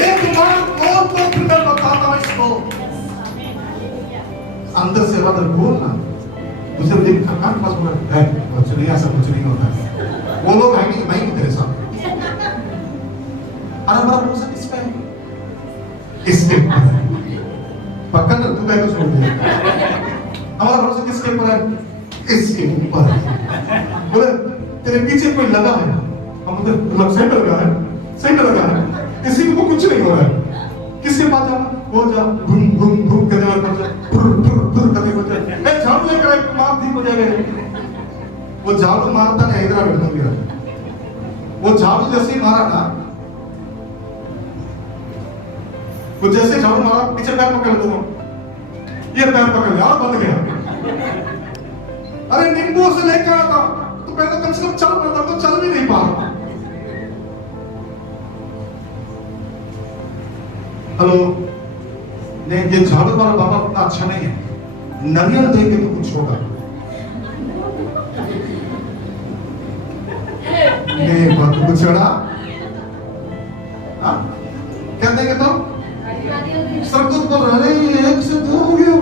एक बार बोल तो फिर मैं बताता हूं इसको। अंदर से अंदर बोलना, दूसरे दिन कान पास बोला है, कुछ नहीं, ऐसा कुछ नहीं होता है। वो लोग आएंगे, मैं ही तेरे साथ। अरे हमारा भरोसा किस पे है? इसके पक्का ना, तू क्या छोड़ दे। हमारा भरोसा किसके ऊपर है? इसके ऊपर। बोले तेरे पीछे कोई लगा है, हम मतलब सेंटर लगा है, सेंटर लगा है, किसी को कुछ नहीं हो रहा है। किसके पास जाना? वो जा घूम घूम घूम के देवर पर जा, फुर करके हो जाए। ए झाड़ू लेकर एक मार ठीक हो जाएगा। वो झाड़ू मारता ना, इधर बैठ गया। वो झाड़ू जैसे ही मारा ना, वो जैसे झाड़ू मारा, पीछे पैर पकड़ लो, ये पैर पकड़ लिया और बंद गया। अरे नींबू से लेकर आता तो पहले कम से कम चल पड़ता, तो चल भी नहीं पा रहा। हेलो, नहीं, ये झाड़ू वाला बाबा उतना अच्छा नहीं है, नारियल देंगे तो कुछ होगा। नहीं बात कुछ चढ़ा, क्या देंगे तो? स्वर्गदूत बोल रहे हैं, एक से दो हो गया,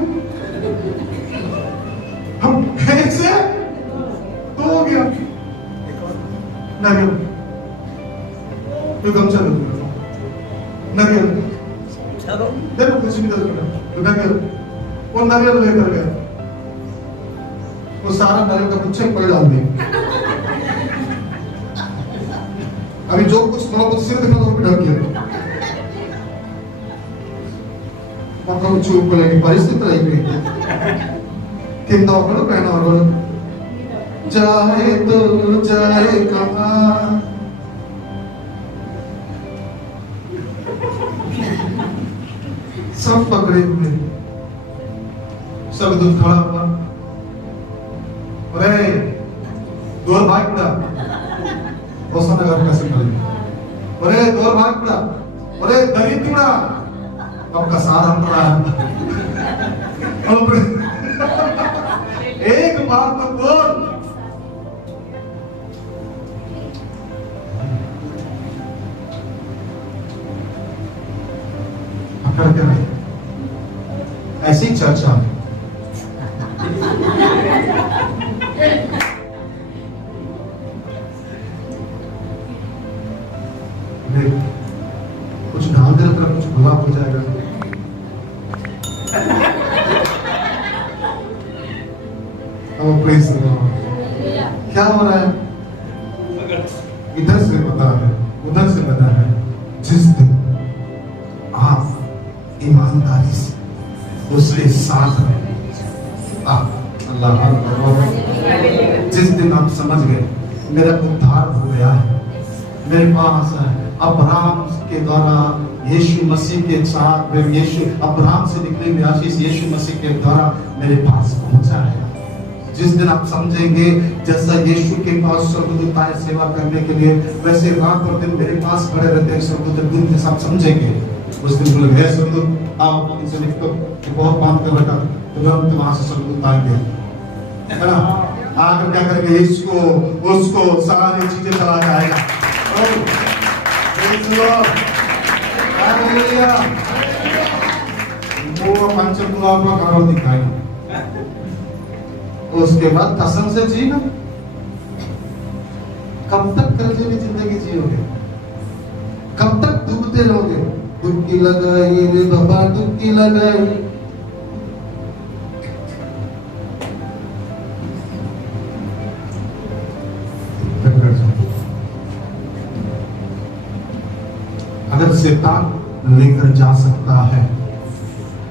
हम एक से दो हो गया। नारियल, तो गमछा दे दो, नारियल देखो कुछ भी तो नारियल, वो नारियल लेकर गया, वो सारा नारियल का गुच्छा पर डाल दिया। अभी जो कुछ थोड़ा बहुत सिर दिखा तो भी ढक गया मक्का चूप लगी परिस्थिति रही गई किंदा और पहना और जाए तो जाए कहाँ सब पकड़े हुए सब दूध खड़ा हुआ अरे दूर भाग पड़ा नगर कैसे मिले अरे दूर भाग पड़ा अरे दलित पड़ा अब का सारा पड़ा एक बात तो बोल पकड़ के नहीं ऐसी चर्चा में कुछ डाल दे रहा कुछ भला हो जाएगा क्या हो रहा है इधर से पता है उधर से पता है जिस दिन आप ईमानदारी से उसके साथ अल्लाह जिस दिन आप समझ गए मेरा उद्धार हो गया है मेरे पास अब्राहम के द्वारा यीशु मसीह के साथ यीशु अब्राहम से निकले हुए आशीष यीशु मसीह के द्वारा मेरे पास पहुंचा है जिस दिन आप समझेंगे जैसा यीशु के पास स्वर्गदूत आए सेवा करने के लिए वैसे रात और दिन मेरे पास खड़े रहते हैं स्वर्गदूत दिन के साथ समझेंगे उस दिन बोले हे स्वर्गदूत आओ इनसे लिख दो बहुत काम कर रखा तुरंत वहां से स्वर्गदूत आएंगे है ना आकर क्या करेंगे इसको उसको सारी चीजें चला जाएगा वो पंचभूत आपका कारण दिखाएगा उसके बाद कसम से जीना कब तक कर्जे की जिंदगी जियोगे कब तक डूबते रहोगे डुबकी लगाई रे बाबा डुबकी लगाई अगर शैतान लेकर जा सकता है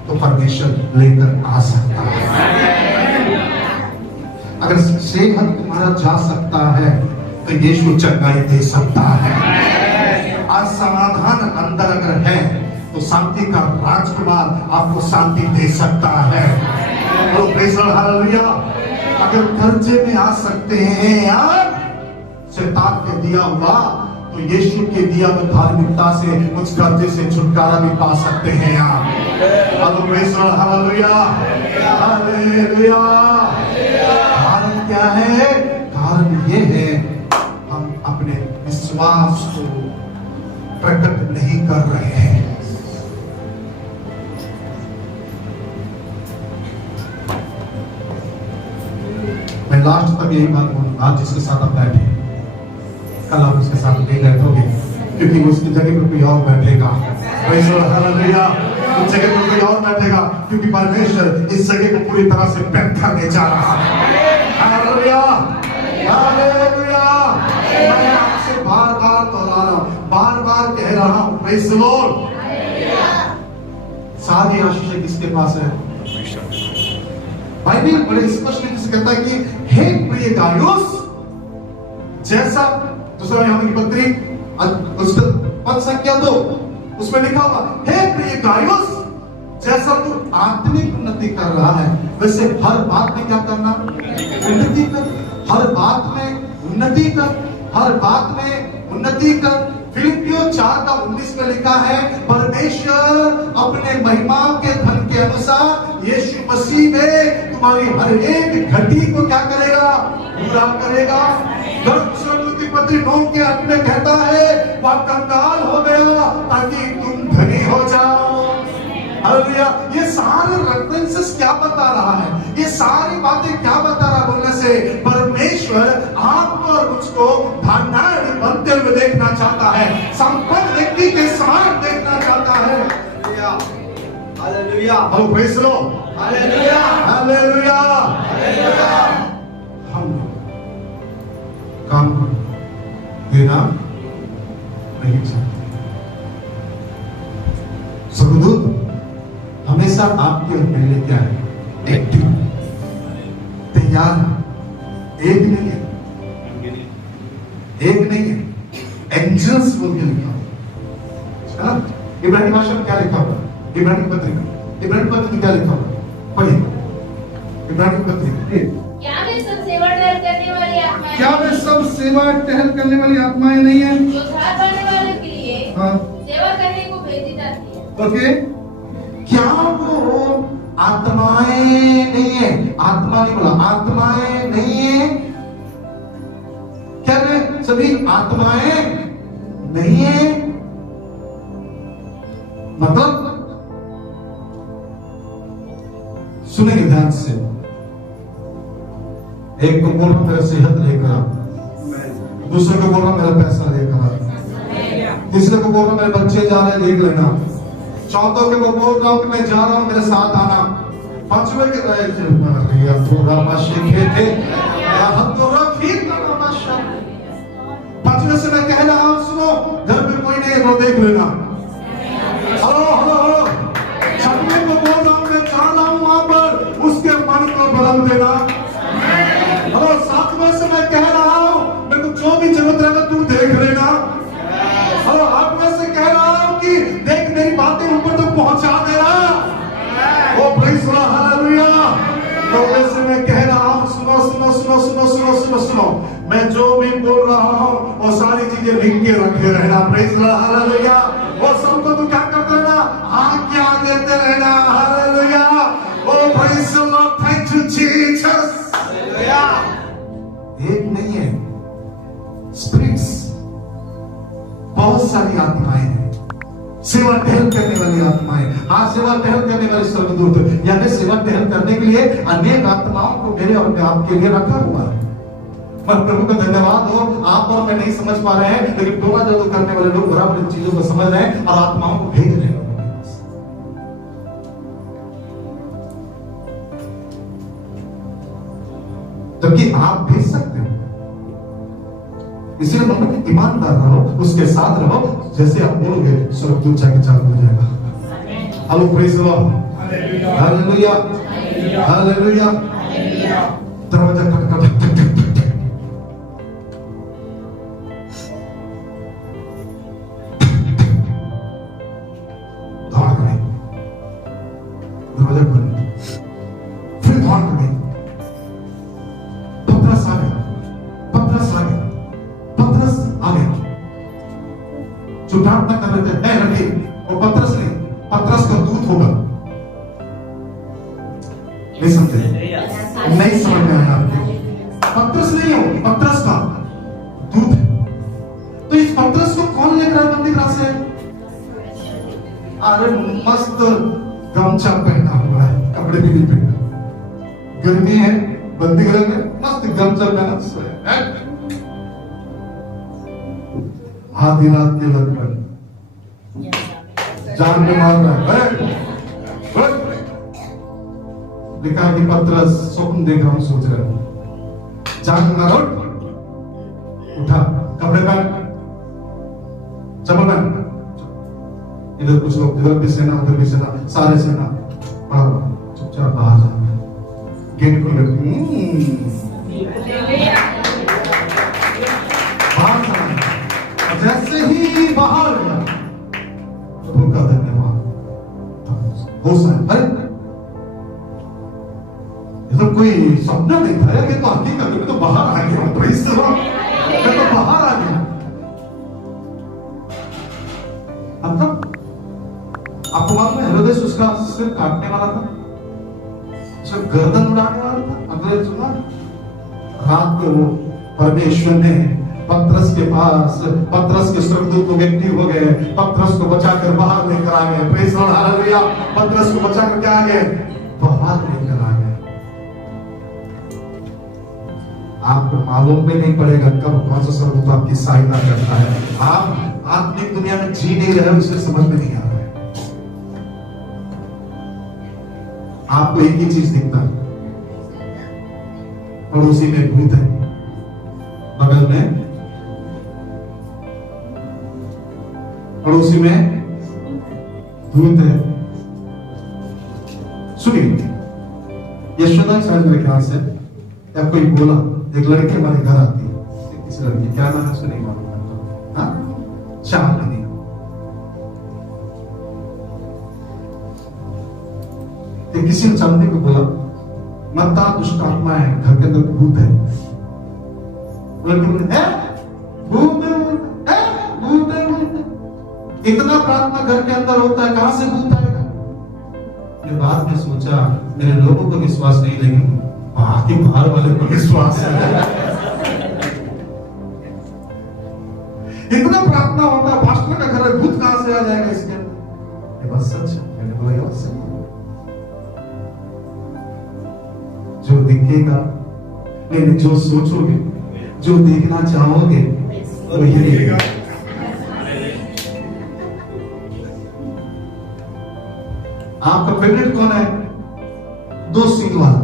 तो परमेश्वर लेकर आ सकता है अगर सेहत तुम्हारा जा सकता है तो यीशु चंगाई दे सकता है असमाधान अंदर अगर है तो शांति का राजकुमार आपको शांति दे सकता है और हालेलुया अगर कर्जे में आ सकते हैं यार शैतान के दिया हुआ तो यीशु के दिया हुआ धार्मिकता से उस कर्जे से छुटकारा भी पा सकते हैं यार हालेलुया हालेलुया कारण क्या है कारण ये है हम अपने विश्वास को प्रकट नहीं कर रहे हैं मैं लास्ट तक यही बात बोलूंगा आज जिसके साथ आप बैठे कल आप उसके साथ नहीं बैठोगे क्योंकि उसकी जगह पर कोई और बैठेगा हालेलुया उस जगह पर कोई और बैठेगा क्योंकि परमेश्वर इस जगह को पूरी तरह से पैक करने जा रहा है हालेलुया हालेलुया मैं आपसे बार-बार दोहरा रहा हूं बार-बार कह रहा हूं प्रेज़ द लॉर्ड सारी आशीष किसके पास है बाइबल बड़े स्पष्ट रूप से कहता है कि हे प्रिय गायुस जैसा दूसरा यूहन्ना की पत्री उसका पद संख्या 2 उसमें लिखा हुआ हे प्रिय गायुस जैसा तू आत्मिक उन्नति कर रहा है वैसे हर बात में क्या करना उन्नति कर हर बात में उन्नति कर हर बात में उन्नति कर फिलिपियों 4:19 में लिखा है परमेश्वर अपने महिमा के धन के अनुसार यीशु मसीह में तुम्हारी हर एक घटी को क्या करेगा पूरा करेगा पत्री 9 के अंत में कहता है वह कंगाल हो गया ताकि तुम धनी हो जाओ हालेलुया ये सारे रेफरेंसेस क्या बता रहा है ये सारी बातें क्या बता रहा बोलने से परमेश्वर आपको और मुझको धनाढ्य बनते हुए देखना चाहता है संपन्न व्यक्ति के समान देखना चाहता है hallelujah hello praise the Lord hallelujah hallelujah hallelujah हम काम देना हमेशा आपके और मेरे लिए क्या है? एक्टिव, तैयार। एक नहीं है, एक नहीं है, एंजल्स बोल के लिखा है ना। इब्रानी भाषा में क्या लिखा हुआ? इब्रानी पत्रिका में क्या लिखा हुआ? पढ़िए इब्रानी पत्रिका। क्या वे सब सेवा टहल करने वाली आत्माएं? क्या वे सब सेवा टहल करने वाली आत्माएं नहीं है जो धार पाने वालों के लिए हाँ सेवा करने को भेजी जाती है? ओके, क्या वो आत्माएं नहीं है? आत्मा नहीं बोला, आत्माएं नहीं है। क्या वे सभी आत्माएं नहीं है? मतलब सुनेंगे ध्यान से। एक को बोल रहा मेरा सेहत लेकर आ, दूसरे को बोल रहा मेरा पैसा लेकर आ, तीसरे को बोल रहा मेरे बच्चे जा रहे हैं देख लेना, चौथों के को बोल रहा हूं कि मैं जा रहा हूं मेरे साथ आना, पांचवें के पांचवें से मैं कह रहा हूं सुनो घर में कोई नहीं वो देख लेना। हेलो हेलो हेलो, छठवें को बोल रहा हूं मैं जा रहा हूं वहां पर, उसके मन को बदल देना। हेलो, सातवें से मैं कह रहा हूं मेरे को जो भी जरूरत रहेगा तू देख लेना। हेलो, आठवें से कह रहा हूं कि देख मेरी बातें ऊपर तक पहुंचा देना। ओ प्रेज़ द लॉर्ड, हालेलुया। नौवें से मैं कह रहा हूं सुनो सुनो सुनो सुनो सुनो सुनो सुनो, मैं जो भी बोल रहा हूं वो सारी चीजें लिख के रखे रहना। Praise the Lord, hallelujah. वो सबको तू क्या करते रहना? आज्ञा देते रहना। Hallelujah. Oh praise the Lord, thank you Jesus. Hallelujah. एक नहीं है, स्पिरिट्स बहुत सारी आत्माएं हैं, सेवा टहल करने वाली आत्माएं। आज सेवा टहल करने वाले स्वर्गदूत, यानी सेवा टहल करने के लिए अनेक आत्माओं को मेरे और आपके लिए रखा हुआ है। पर प्रभु का धन्यवाद हो, आप और मैं नहीं समझ पा रहे हैं, लेकिन टोना जादू करने वाले लोग बराबर इन चीजों को समझ रहे हैं और आत्माओं को भेज रहे हैं। जबकि आप भेज सकते हो। इसलिए मतलब ईमानदार रहो, उसके साथ रहो, जैसे आप बोलोगे स्वर्गदूत जाके चालू हो जाएगा। Hello, praise the Lord, hallelujah hallelujah. दरवाजा टक टक टक टक टक टक, दौड़ गए, दरवाजा खोल, फिर दौड़ गए, पतरस आ गया, पतरस आ गया, पतरस आ गया। जो प्रार्थना कर रहे थे रखी, वो पतरस नहीं, पतरस का दूत होगा। नहीं समझे? नहीं समझ में आया आपको? पतरस नहीं हो, पतरस का दूत है। तो इस पतरस को कौन लेकर आया मंदिर से? अरे मस्त गमछा पहना हुआ है, कपड़े भी नहीं पहना, गर्मी है, बंदी घर में मस्त गमछा पहना है। आधी रात के लगभग जान में मार रहा है। लिखा कि पतरस स्वप्न देख रहा हूं, सोच रहा हूं, जान में मारो, उठा, कपड़े पहन, चप्पल पहन। इधर कुछ लोग, इधर भी सेना, उधर भी सेना, सारे सेना, चुपचाप बाहर जा, गेट खोल, बाहर जाना। जैसे ही बाहर गया, प्रभु का धन्यवाद हो सकता है। ये तो कोई सपना नहीं था यार, ये तो हकीकत में तो बाहर आ गया। प्रेज़ द लॉर्ड, मैं तो बाहर आ गया। मतलब आपको मालूम है हेरोदेस उसका सिर काटने वाला था, उसका गर्दन उड़ाने वाला था। अगले सुना रात में वो परमेश्वर ने पतरस के पास, पतरस के स्वर्गदूत लोग एक्टिव हो गए, पतरस को बचाकर बाहर लेकर आ गए। Praise the Lord, hallelujah. पतरस को बचाकर क्या आ गए? बाहर लेकर आ गए। आपको मालूम भी नहीं पड़ेगा कब कौन सा स्वर्गदूत आपकी सहायता करता है। आप आत्मिक दुनिया में जी नहीं रहे हो, इसलिए समझ में नहीं आ रहा है। आपको एक ही चीज दिखता है, पड़ोसी में भूत है, बगल में पड़ोसी में भूत है, सुनिए, यशोदा शायद मेरे ख्याल से या कोई बोला, एक लड़की हमारे घर आती है, किसी लड़की, क्या नाम है उसका नहीं मालूम, हाँ शालिनी। किसी ने चांदी को बोला, मत्ता दुष्ट आत्मा है, घर के अंदर भूत है। लड़की बोले, भूत है, भूत है। इतना प्रार्थना घर के अंदर होता है, कहां से भूत आएगा? ये बात में सोचा, मेरे लोगों को विश्वास नहीं, लेकिन वहां के बाहर वाले को विश्वास है। इतना प्रार्थना होता है, पास्टर का घर है, भूत कहां से आ जाएगा इसके अंदर? ये बात सच है। मैंने बोला ये बात सच है। जो दिखेगा, नहीं, जो सोचोगे, जो देखना चाहोगे वो ये दिखेगा। आपका फेवरेट कौन है? 2 सींग वाला,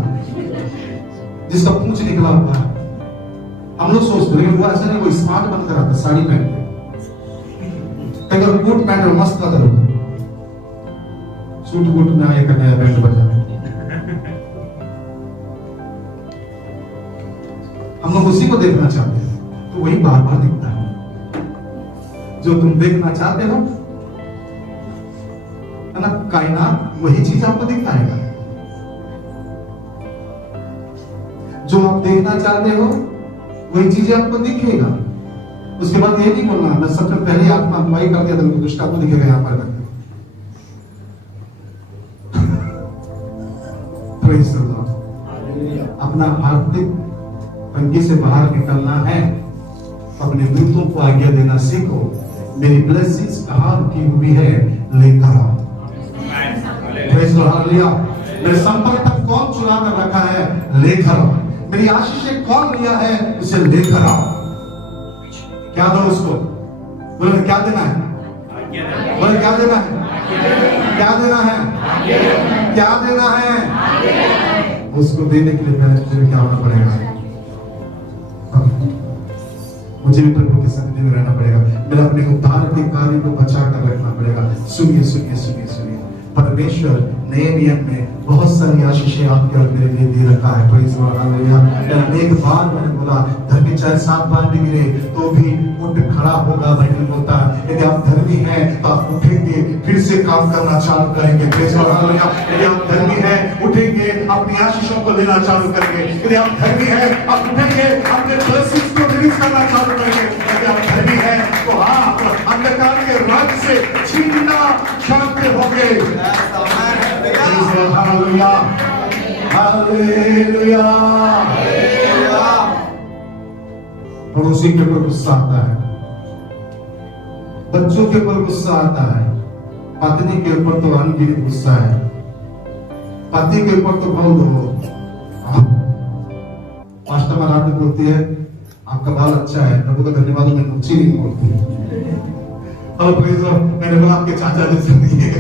जिसका पूंछ निकला हुआ है। हम लोग सोचते, लेकिन वो ऐसा नहीं, वो स्मार्ट बनकर आता, साड़ी पहन के, अगर कोट पैंट में मस्त कदर होगा, सूट बूट में आए का नया बैंड बजा। हम लोग उसी को देखना चाहते हैं, तो वही बार बार दिखता है जो तुम देखना चाहते हो, है ना? कायनात वही चीज आपको दिखाएगा जो आप देखना चाहते हो, वही चीजें आपको दिखेगा। उसके बाद ये नहीं बोलना मैं सबसे पहले आत्मा अगुवाई कर दिया, तो दुष्ट आत्मा दिखेगा यहां पर। Praise the Lord. अपना आर्थिक तंगी से बाहर निकलना है, अपने दूतों को आज्ञा देना सीखो। मेरी ब्लेसिंग्स कहां रुकी हुई है, लेकर आओ। Praise the Lord. मेरे संपर्क तक कौन चुरा कर रखा है, लेकर आओ। मेरी आशीषें कौन लिया है, उसे लेकर आओ। क्या दो उसको? बोले क्या देना है? बोले क्या देना है? क्या देना है? क्या देना है? उसको देने के लिए पहले तुझे क्या होना पड़ेगा? मुझे भी प्रभु के सन्निधि में रहना पड़ेगा। मेरा अपने उद्धार के कार्य को बचा कर रखना पड़ेगा। सुनिए सुनिए सुनिए सुनिए, परमेश्वर नए नियम में बहुत सारी आशीषें आपके और मेरे लिए दे रखा है। Praise the Lord. हालेलुया। एक बार मैंने बोला, धर्मी चाहे 7 बार भी गिरे तो भी उठ खड़ा होगा। बाइबल बोलता है यदि आप धर्मी हैं तो आप उठेंगे, फिर से काम करना चालू करेंगे। Praise the Lord. हालेलुया। यदि आप धर्मी हैं, उठेंगे, अपनी आशीषों को लेना चालू करेंगे। यदि आप धर्मी हैं, आप उठेंगे, अपने ब्लेसिंग्स को रिलीज करना चालू करेंगे। यदि आप धर्मी हैं तो हाँ, अंधकार के राज्य से छीनना चाहते होंगे। Hallelujah, hallelujah. पड़ोसी के ऊपर गुस्सा आता है, बच्चों के ऊपर गुस्सा आता है, पत्नी के ऊपर तो अनगिनत गुस्सा है, पति के ऊपर तो बहुत पास्टर महाराज बोलती है आपका बाल अच्छा है, प्रभु का धन्यवाद। मैं नुक्सी नहीं बोलती। और प्रेज़ मैंने बोला आपके चाचा जैसे नहीं है।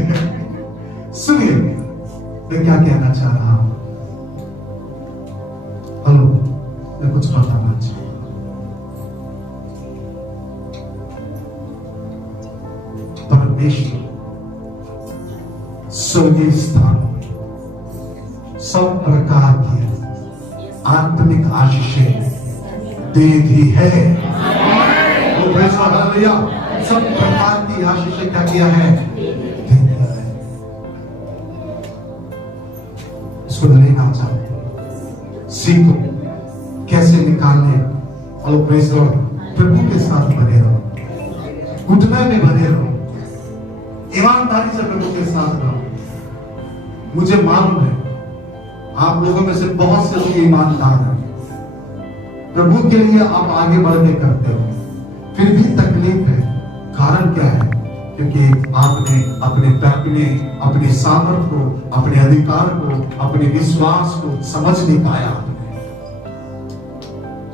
सुनिए मैं क्या कहना चाह रहा हूं। हेलो, मैं कुछ बताना चाहता हूं। परमेश्वर स्वर्गीय स्थान सब प्रकार की आत्मिक आशीषें दे दी है। सब प्रकार की आशीषें क्या किया है, दे दिया है। इसको लेना चाहते, सीखो कैसे निकालने। और प्रेज़ द लॉर्ड, प्रभु के साथ बने रहो, घुटने में बने रहो, ईमानदारी से प्रभु के साथ रहो। मुझे मालूम है आप लोगों में से बहुत से लोग ईमानदार हैं, प्रभु के लिए आप आगे बढ़ के करते हो, फिर भी तकलीफ है। कारण क्या है? क्योंकि आपने अपने अपने सामर्थ को, अपने अधिकार को, अपने विश्वास को समझ नहीं पाया।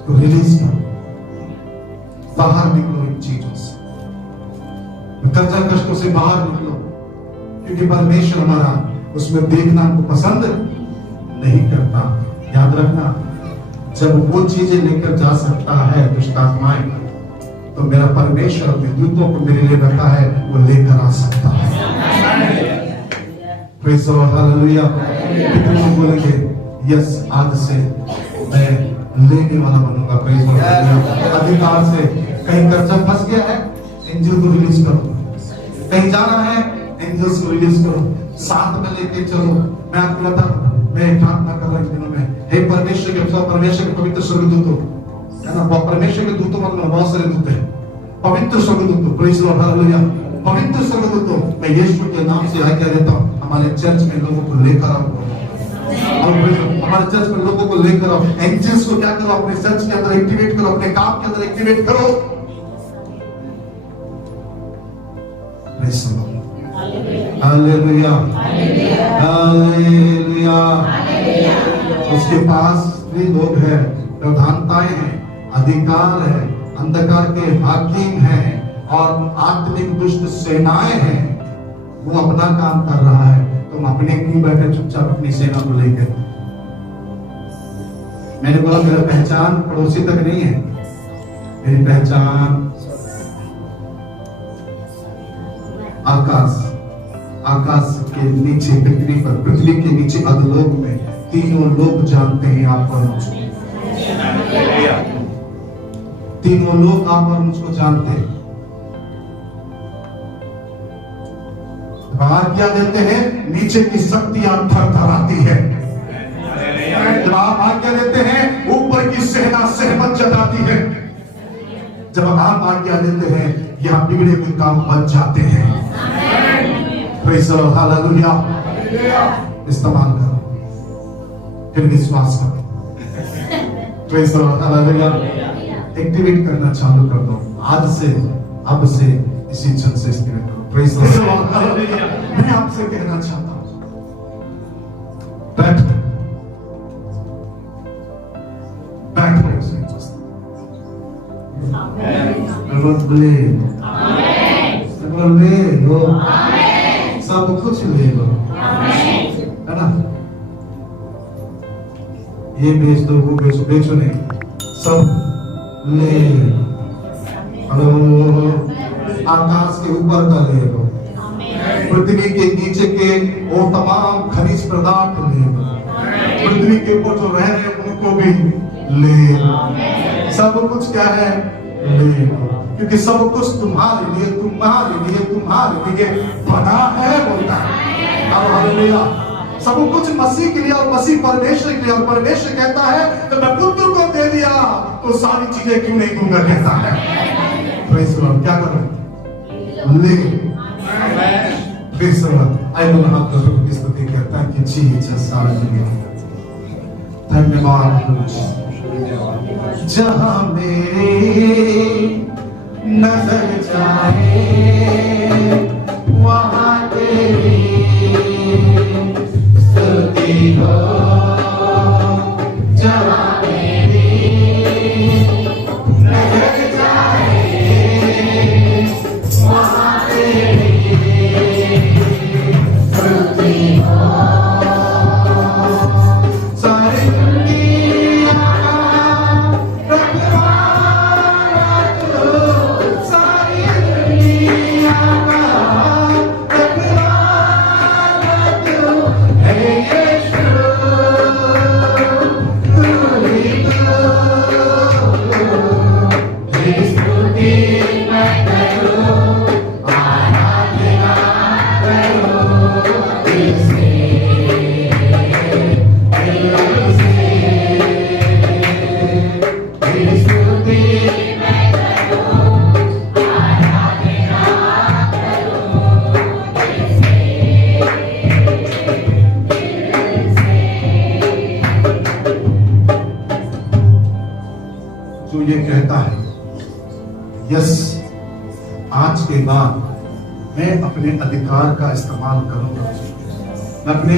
तो रिलीज करो, बाहर निकलो इन चीजों से, कर्जा कष्टों से बाहर निकलो, क्योंकि परमेश्वर हमारा उसमें देखना हमको पसंद नहीं करता। याद रखना, जब वो चीजें लेकर जा सकता है दुष्ट आत्माएं, तो मेरा परमेश्वर अपने दूतों को मेरे लिए रखा है, वो लेकर आ सकता है। Praise the Lord, hallelujah. कितने लोग बोलेंगे यस आज से मैं लेने वाला बनूंगा, प्रेज गॉड। अधिकार से कहीं कर्जा फंस गया है, एंजल को रिलीज करो। कहीं जाना है, एंजल्स को रिलीज करो, साथ में लेके चलो। मैं आपको बता, मैं प्रार्थना कर रहा हूं दिनों में, हे परमेश्वर के पवित्र स्वर्गदूतों, है ना, परमेश्वर के दूतों मतलब बहुत सारे दूत हैं, पवित्र स्वर्गदूतों, प्रेज लॉर्ड, हालेलुया। पवित्र स्वर्गदूतों, मैं यीशु के नाम से आज्ञा देता हूं, हमारे चर्च में लोगों को लेकर आओ, हमारे चर्च में लोगों को लेकर आओ। एंजल्स को क्या करो, अपने चर्च के अंदर एक्टिवेट करो, अपने काम के अंदर एक्टिवेट करो। Hallelujah, hallelujah. उसके पास भी लोग हैं, प्रधानताएं हैं, अधिकार है, अंधकार के हाकिम हैं और आत्मिक दुष्ट सेनाएं हैं। वो अपना काम कर रहा है, तुम अपने क्यों बैठे चुपचाप अपनी सेना को लेकर? मैंने बोला मेरा पहचान पड़ोसी तक नहीं है, मेरी पहचान आकाश, आकाश के नीचे पृथ्वी पर, पृथ्वी के नीचे अधोलोक में तीनों लोग जानते हैं आप और मुझको, तीनों लोग आप और मुझको जानते हैं। आज्ञा देते हैं, नीचे की शक्तियां थरथराती है। जब आप आज्ञा देते हैं, ऊपर की सेना सहमत जताती है। जब आप आज्ञा देते हैं, यहाँ बिगड़े हुए काम बन जाते हैं। Praise the Lord, hallelujah. इस्तेमाल करो, फिर विश्वास करो। Praise the Lord, hallelujah. Activate करना चालू कर दो आज से, अब से, इसी क्षण से एक्टिवेट करो। Praise the Lord, hallelujah. मैं आपसे कहना चाहता हूं, बैठो, बैठो, ले लो, सब कुछ ले लो, है ना। ये बेच दो, वो बेचो, बेचो नहीं, सब ले लो। हेलो, आकाश के ऊपर का ले लो, पृथ्वी के नीचे के वो तमाम खनिज पदार्थ ले लो, पृथ्वी के ऊपर जो रह रहे उनको भी ले लो। सब कुछ क्या है, ले लो, क्योंकि सब कुछ तुम्हारे लिए, तुम्हारे लिए, तुम्हारे लिए बना है, बोलता है। अब हालेलुया। सब कुछ मसीह के लिए और मसीह परमेश्वर के लिए, और परमेश्वर कहता है तो मैं पुत्र को दे दिया तो सारी चीजें क्यों नहीं दूंगा, कहता है। Praise the Lord. क्या करो, ले। Praise the Lord. I will not प्रभु की स्तुति करता है कि जीसस, हालेलुया। धन्यवाद प्रभु। जहां मेरी नजर जाए वहां तेरी स्तुति हो, जहां मेरी नजर जाए वहां तेरी स्तुति हो। सारी दुनिया जो ये कहता है, यस, आज के बाद मैं अपने अधिकार का इस्तेमाल करूंगा, मैं अपने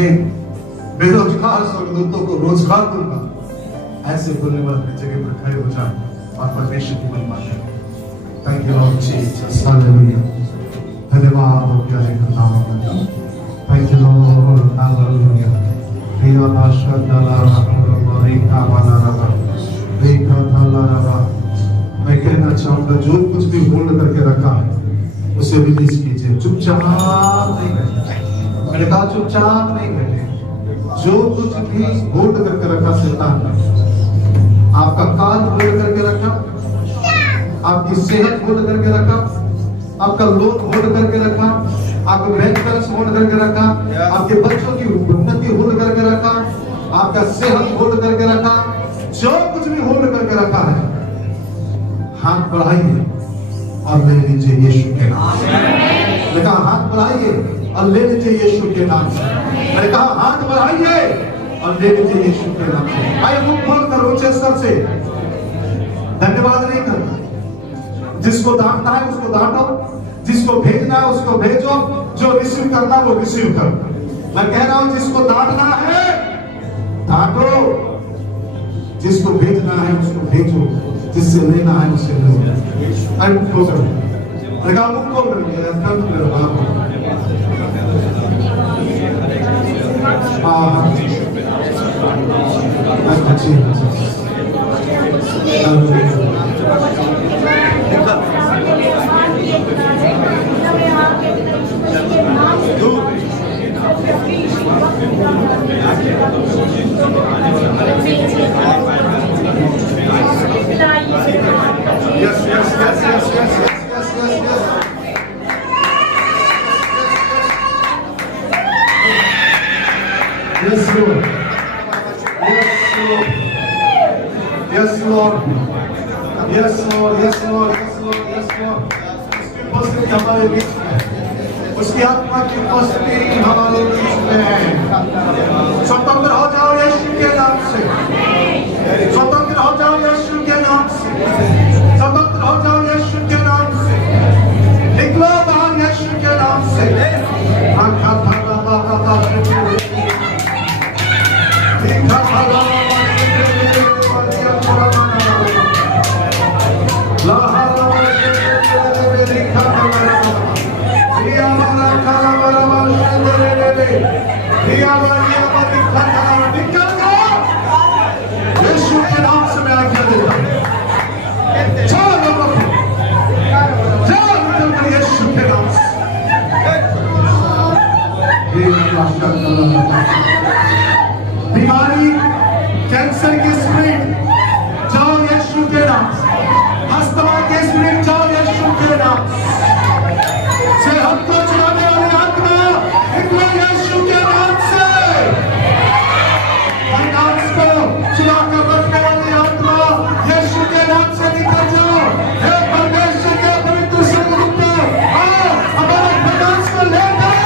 बेरोजगार स्वर्गदूतों को रोजगार दूंगा। ऐसे बोलने वाले जगह पर खड़े हो जाए और परमेश्वर की महिमा करें। Thank you Lord Jesus, hallelujah. धन्यवाद हो गया है खुदावंद का। Thank you Lord, hallelujah. प्रिय आशा दाला रबा रेखा वाला रबा रेखा थाला रबा। मैं कहना चाहूंगा, जो कुछ भी होल्ड करके रखा है उसे रिलीज कीजिए। चुपचाप नहीं बैठे, मैंने कहा चुपचाप नहीं बैठे, जो कुछ भी होल्ड करके रखा शैतान ने, आपका काल होल्ड करके रखा, आपकी सेहत होल्ड करके रखा, आपका लोन होल्ड करके रखा, आपका बैंक बैलेंस होल्ड करके रखा, आपके बच्चों की उन्नति होल्ड करके रखा, आपका सेहत होल्ड करके रखा, जो कुछ भी होल्ड करके रखा है, हाथ बढ़ाइए और ले लीजिए यीशु के नाम से। मैंने कहा हाथ बढ़ाइए और ले लीजिए यीशु के नाम से। मैंने कहा हाथ बढ़ाइए और ले लीजिए यीशु के नाम से। आइए मुख खोल कर ऊंचे स्तर से धन्यवाद नहीं करना। जिसको डांटना है उसको डांटो, जिसको भेजना है उसको भेजो, जो रिसीव करना है वो रिसीव करो। मैं कह रहा हूं जिसको डांटना है डांटो, जिसको भेजना है उसको भेजो, जिससे लेना है उससे लो। आई मुख खोल कर लगा, मुख खोल कर Yes. Yes, Lord. Yes, Lord. Yes, Lord. Yes, Lord. Yes, Lord. Yes, Lord. उसकी उपस्थिति हमारे बीच में, उसकी आत्मा की उपस्थिति हमारे बीच में। स्वतंत्र हो जाओ यीशु के नाम से, स्वतंत्र हो जाओ यीशु के नाम से, स्वतंत्र हो जाओ यीशु के नाम से, निकलो बाहर यीशु के नाम से। यीशु के नाम से मैं आज्ञा देता हूं, चलो निकल यीशु के नाम से। बीमारी, कैंसर की स्पिरिट जाओ यीशु के नाम से, अस्थमा की स्पिरिट जाओ यीशु के नाम से, सेहत को चुराने वाली आत्मा निकलो यीशु के नाम से, फाइनेंस को चुरा कर रखने वाली आत्मा यीशु के नाम से निकल जाओ। हे परमेश्वर के पवित्र स्वर्गदूत आओ हमारे फाइनेंस को ले जाओ।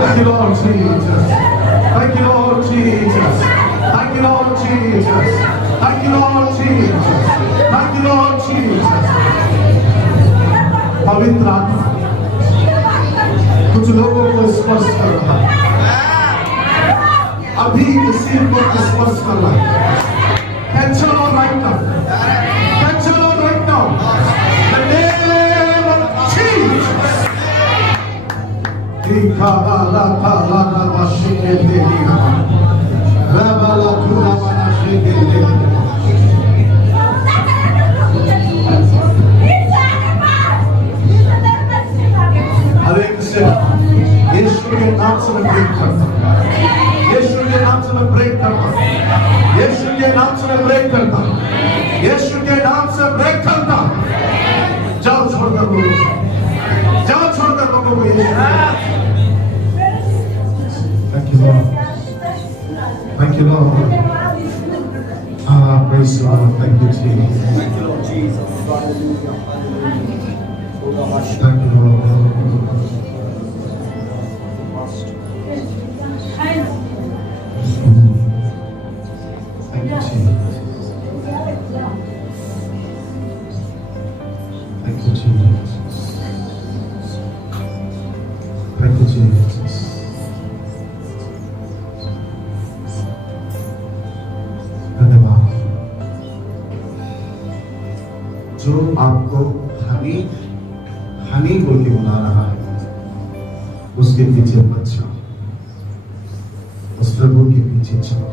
Thank you, Lord Jesus. Thank you, Lord Jesus. Thank you, Lord Jesus. Thank you, Lord Jesus. Thank you, Lord Jesus. पवित्र आत्मा कुछ लोगों को स्पर्श कर रहा है, अभी किसी को स्पर्श कर रहा है। Cancel on right now. Cancel on right now. The name of Jesus. Ikabala kala kala shikete diha, rabala kula mana shikete. हर एक से यीशु के नाम से मैं ब्रेक करता हूँ, यीशु के नाम से मैं ब्रेक करता हूँ, यीशु के नाम से मैं ब्रेक करता हूँ, यीशु के नाम से ब्रेक करता हूँ। जाओ छोड़कर लोगों को, जाओ छोड़कर लोगों को यीशु। Thank you, Lord. Thank you, Lord. Praise the Lord. Thank you, Jesus. Thank you, Lord Jesus. Thank you, Lord. Thank you, Jesus. Thank you, Jesus. Thank you, Jesus. धन्यवाद। जो आपको हनी हनी बोल के बुला रहा है, उसके पीछे मत जाओ, उस प्रभु के पीछे चलो।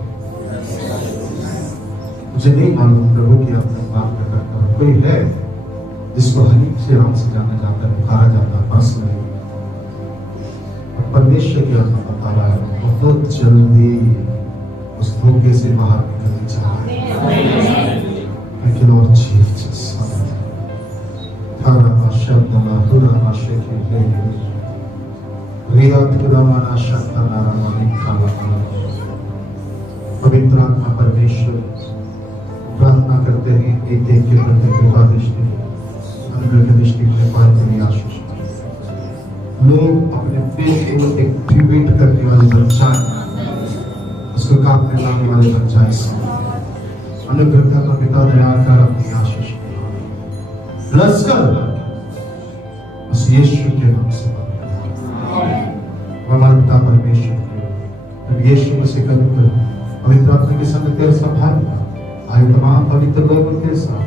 मुझे नहीं मालूम प्रभु की आपने बात करता कोई है जिसको हनीफ से नाम से जाना जाता है, पुकारा जाता है पर्सनली, और परमेश्वर की आत्मा बता रहा है बहुत जल्दी उस धोखे से बाहर निकल जाए। Thank you Lord Jesus. Tharama Shabdala Hurama Shekhi Lehi Riyat Kuramana Shabdala Ramani Khalama। पवित्र आत्मा परमेश्वर प्रार्थना करते हैं एक एक के प्रति कृपा दृष्टि, अनुग्रह दृष्टि में पाने की आशीष। लोग अपने पेट को एक्टिवेट करने वाले बन जाए, उसको काम में लाने वाले बन जाए। अनुग्रह का पिता दया कर अपनी आशीष रसकर बस यीशु के नाम से हमारे पिता परमेश्वर यीशु मसीह का पुत्र पवित्र आत्मा की संगति और संभाल आए तमाम पवित्र लोगों के साथ,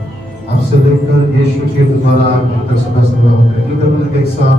आपसे लेकर यीशु के द्वारा तक सदा होकर एक साथ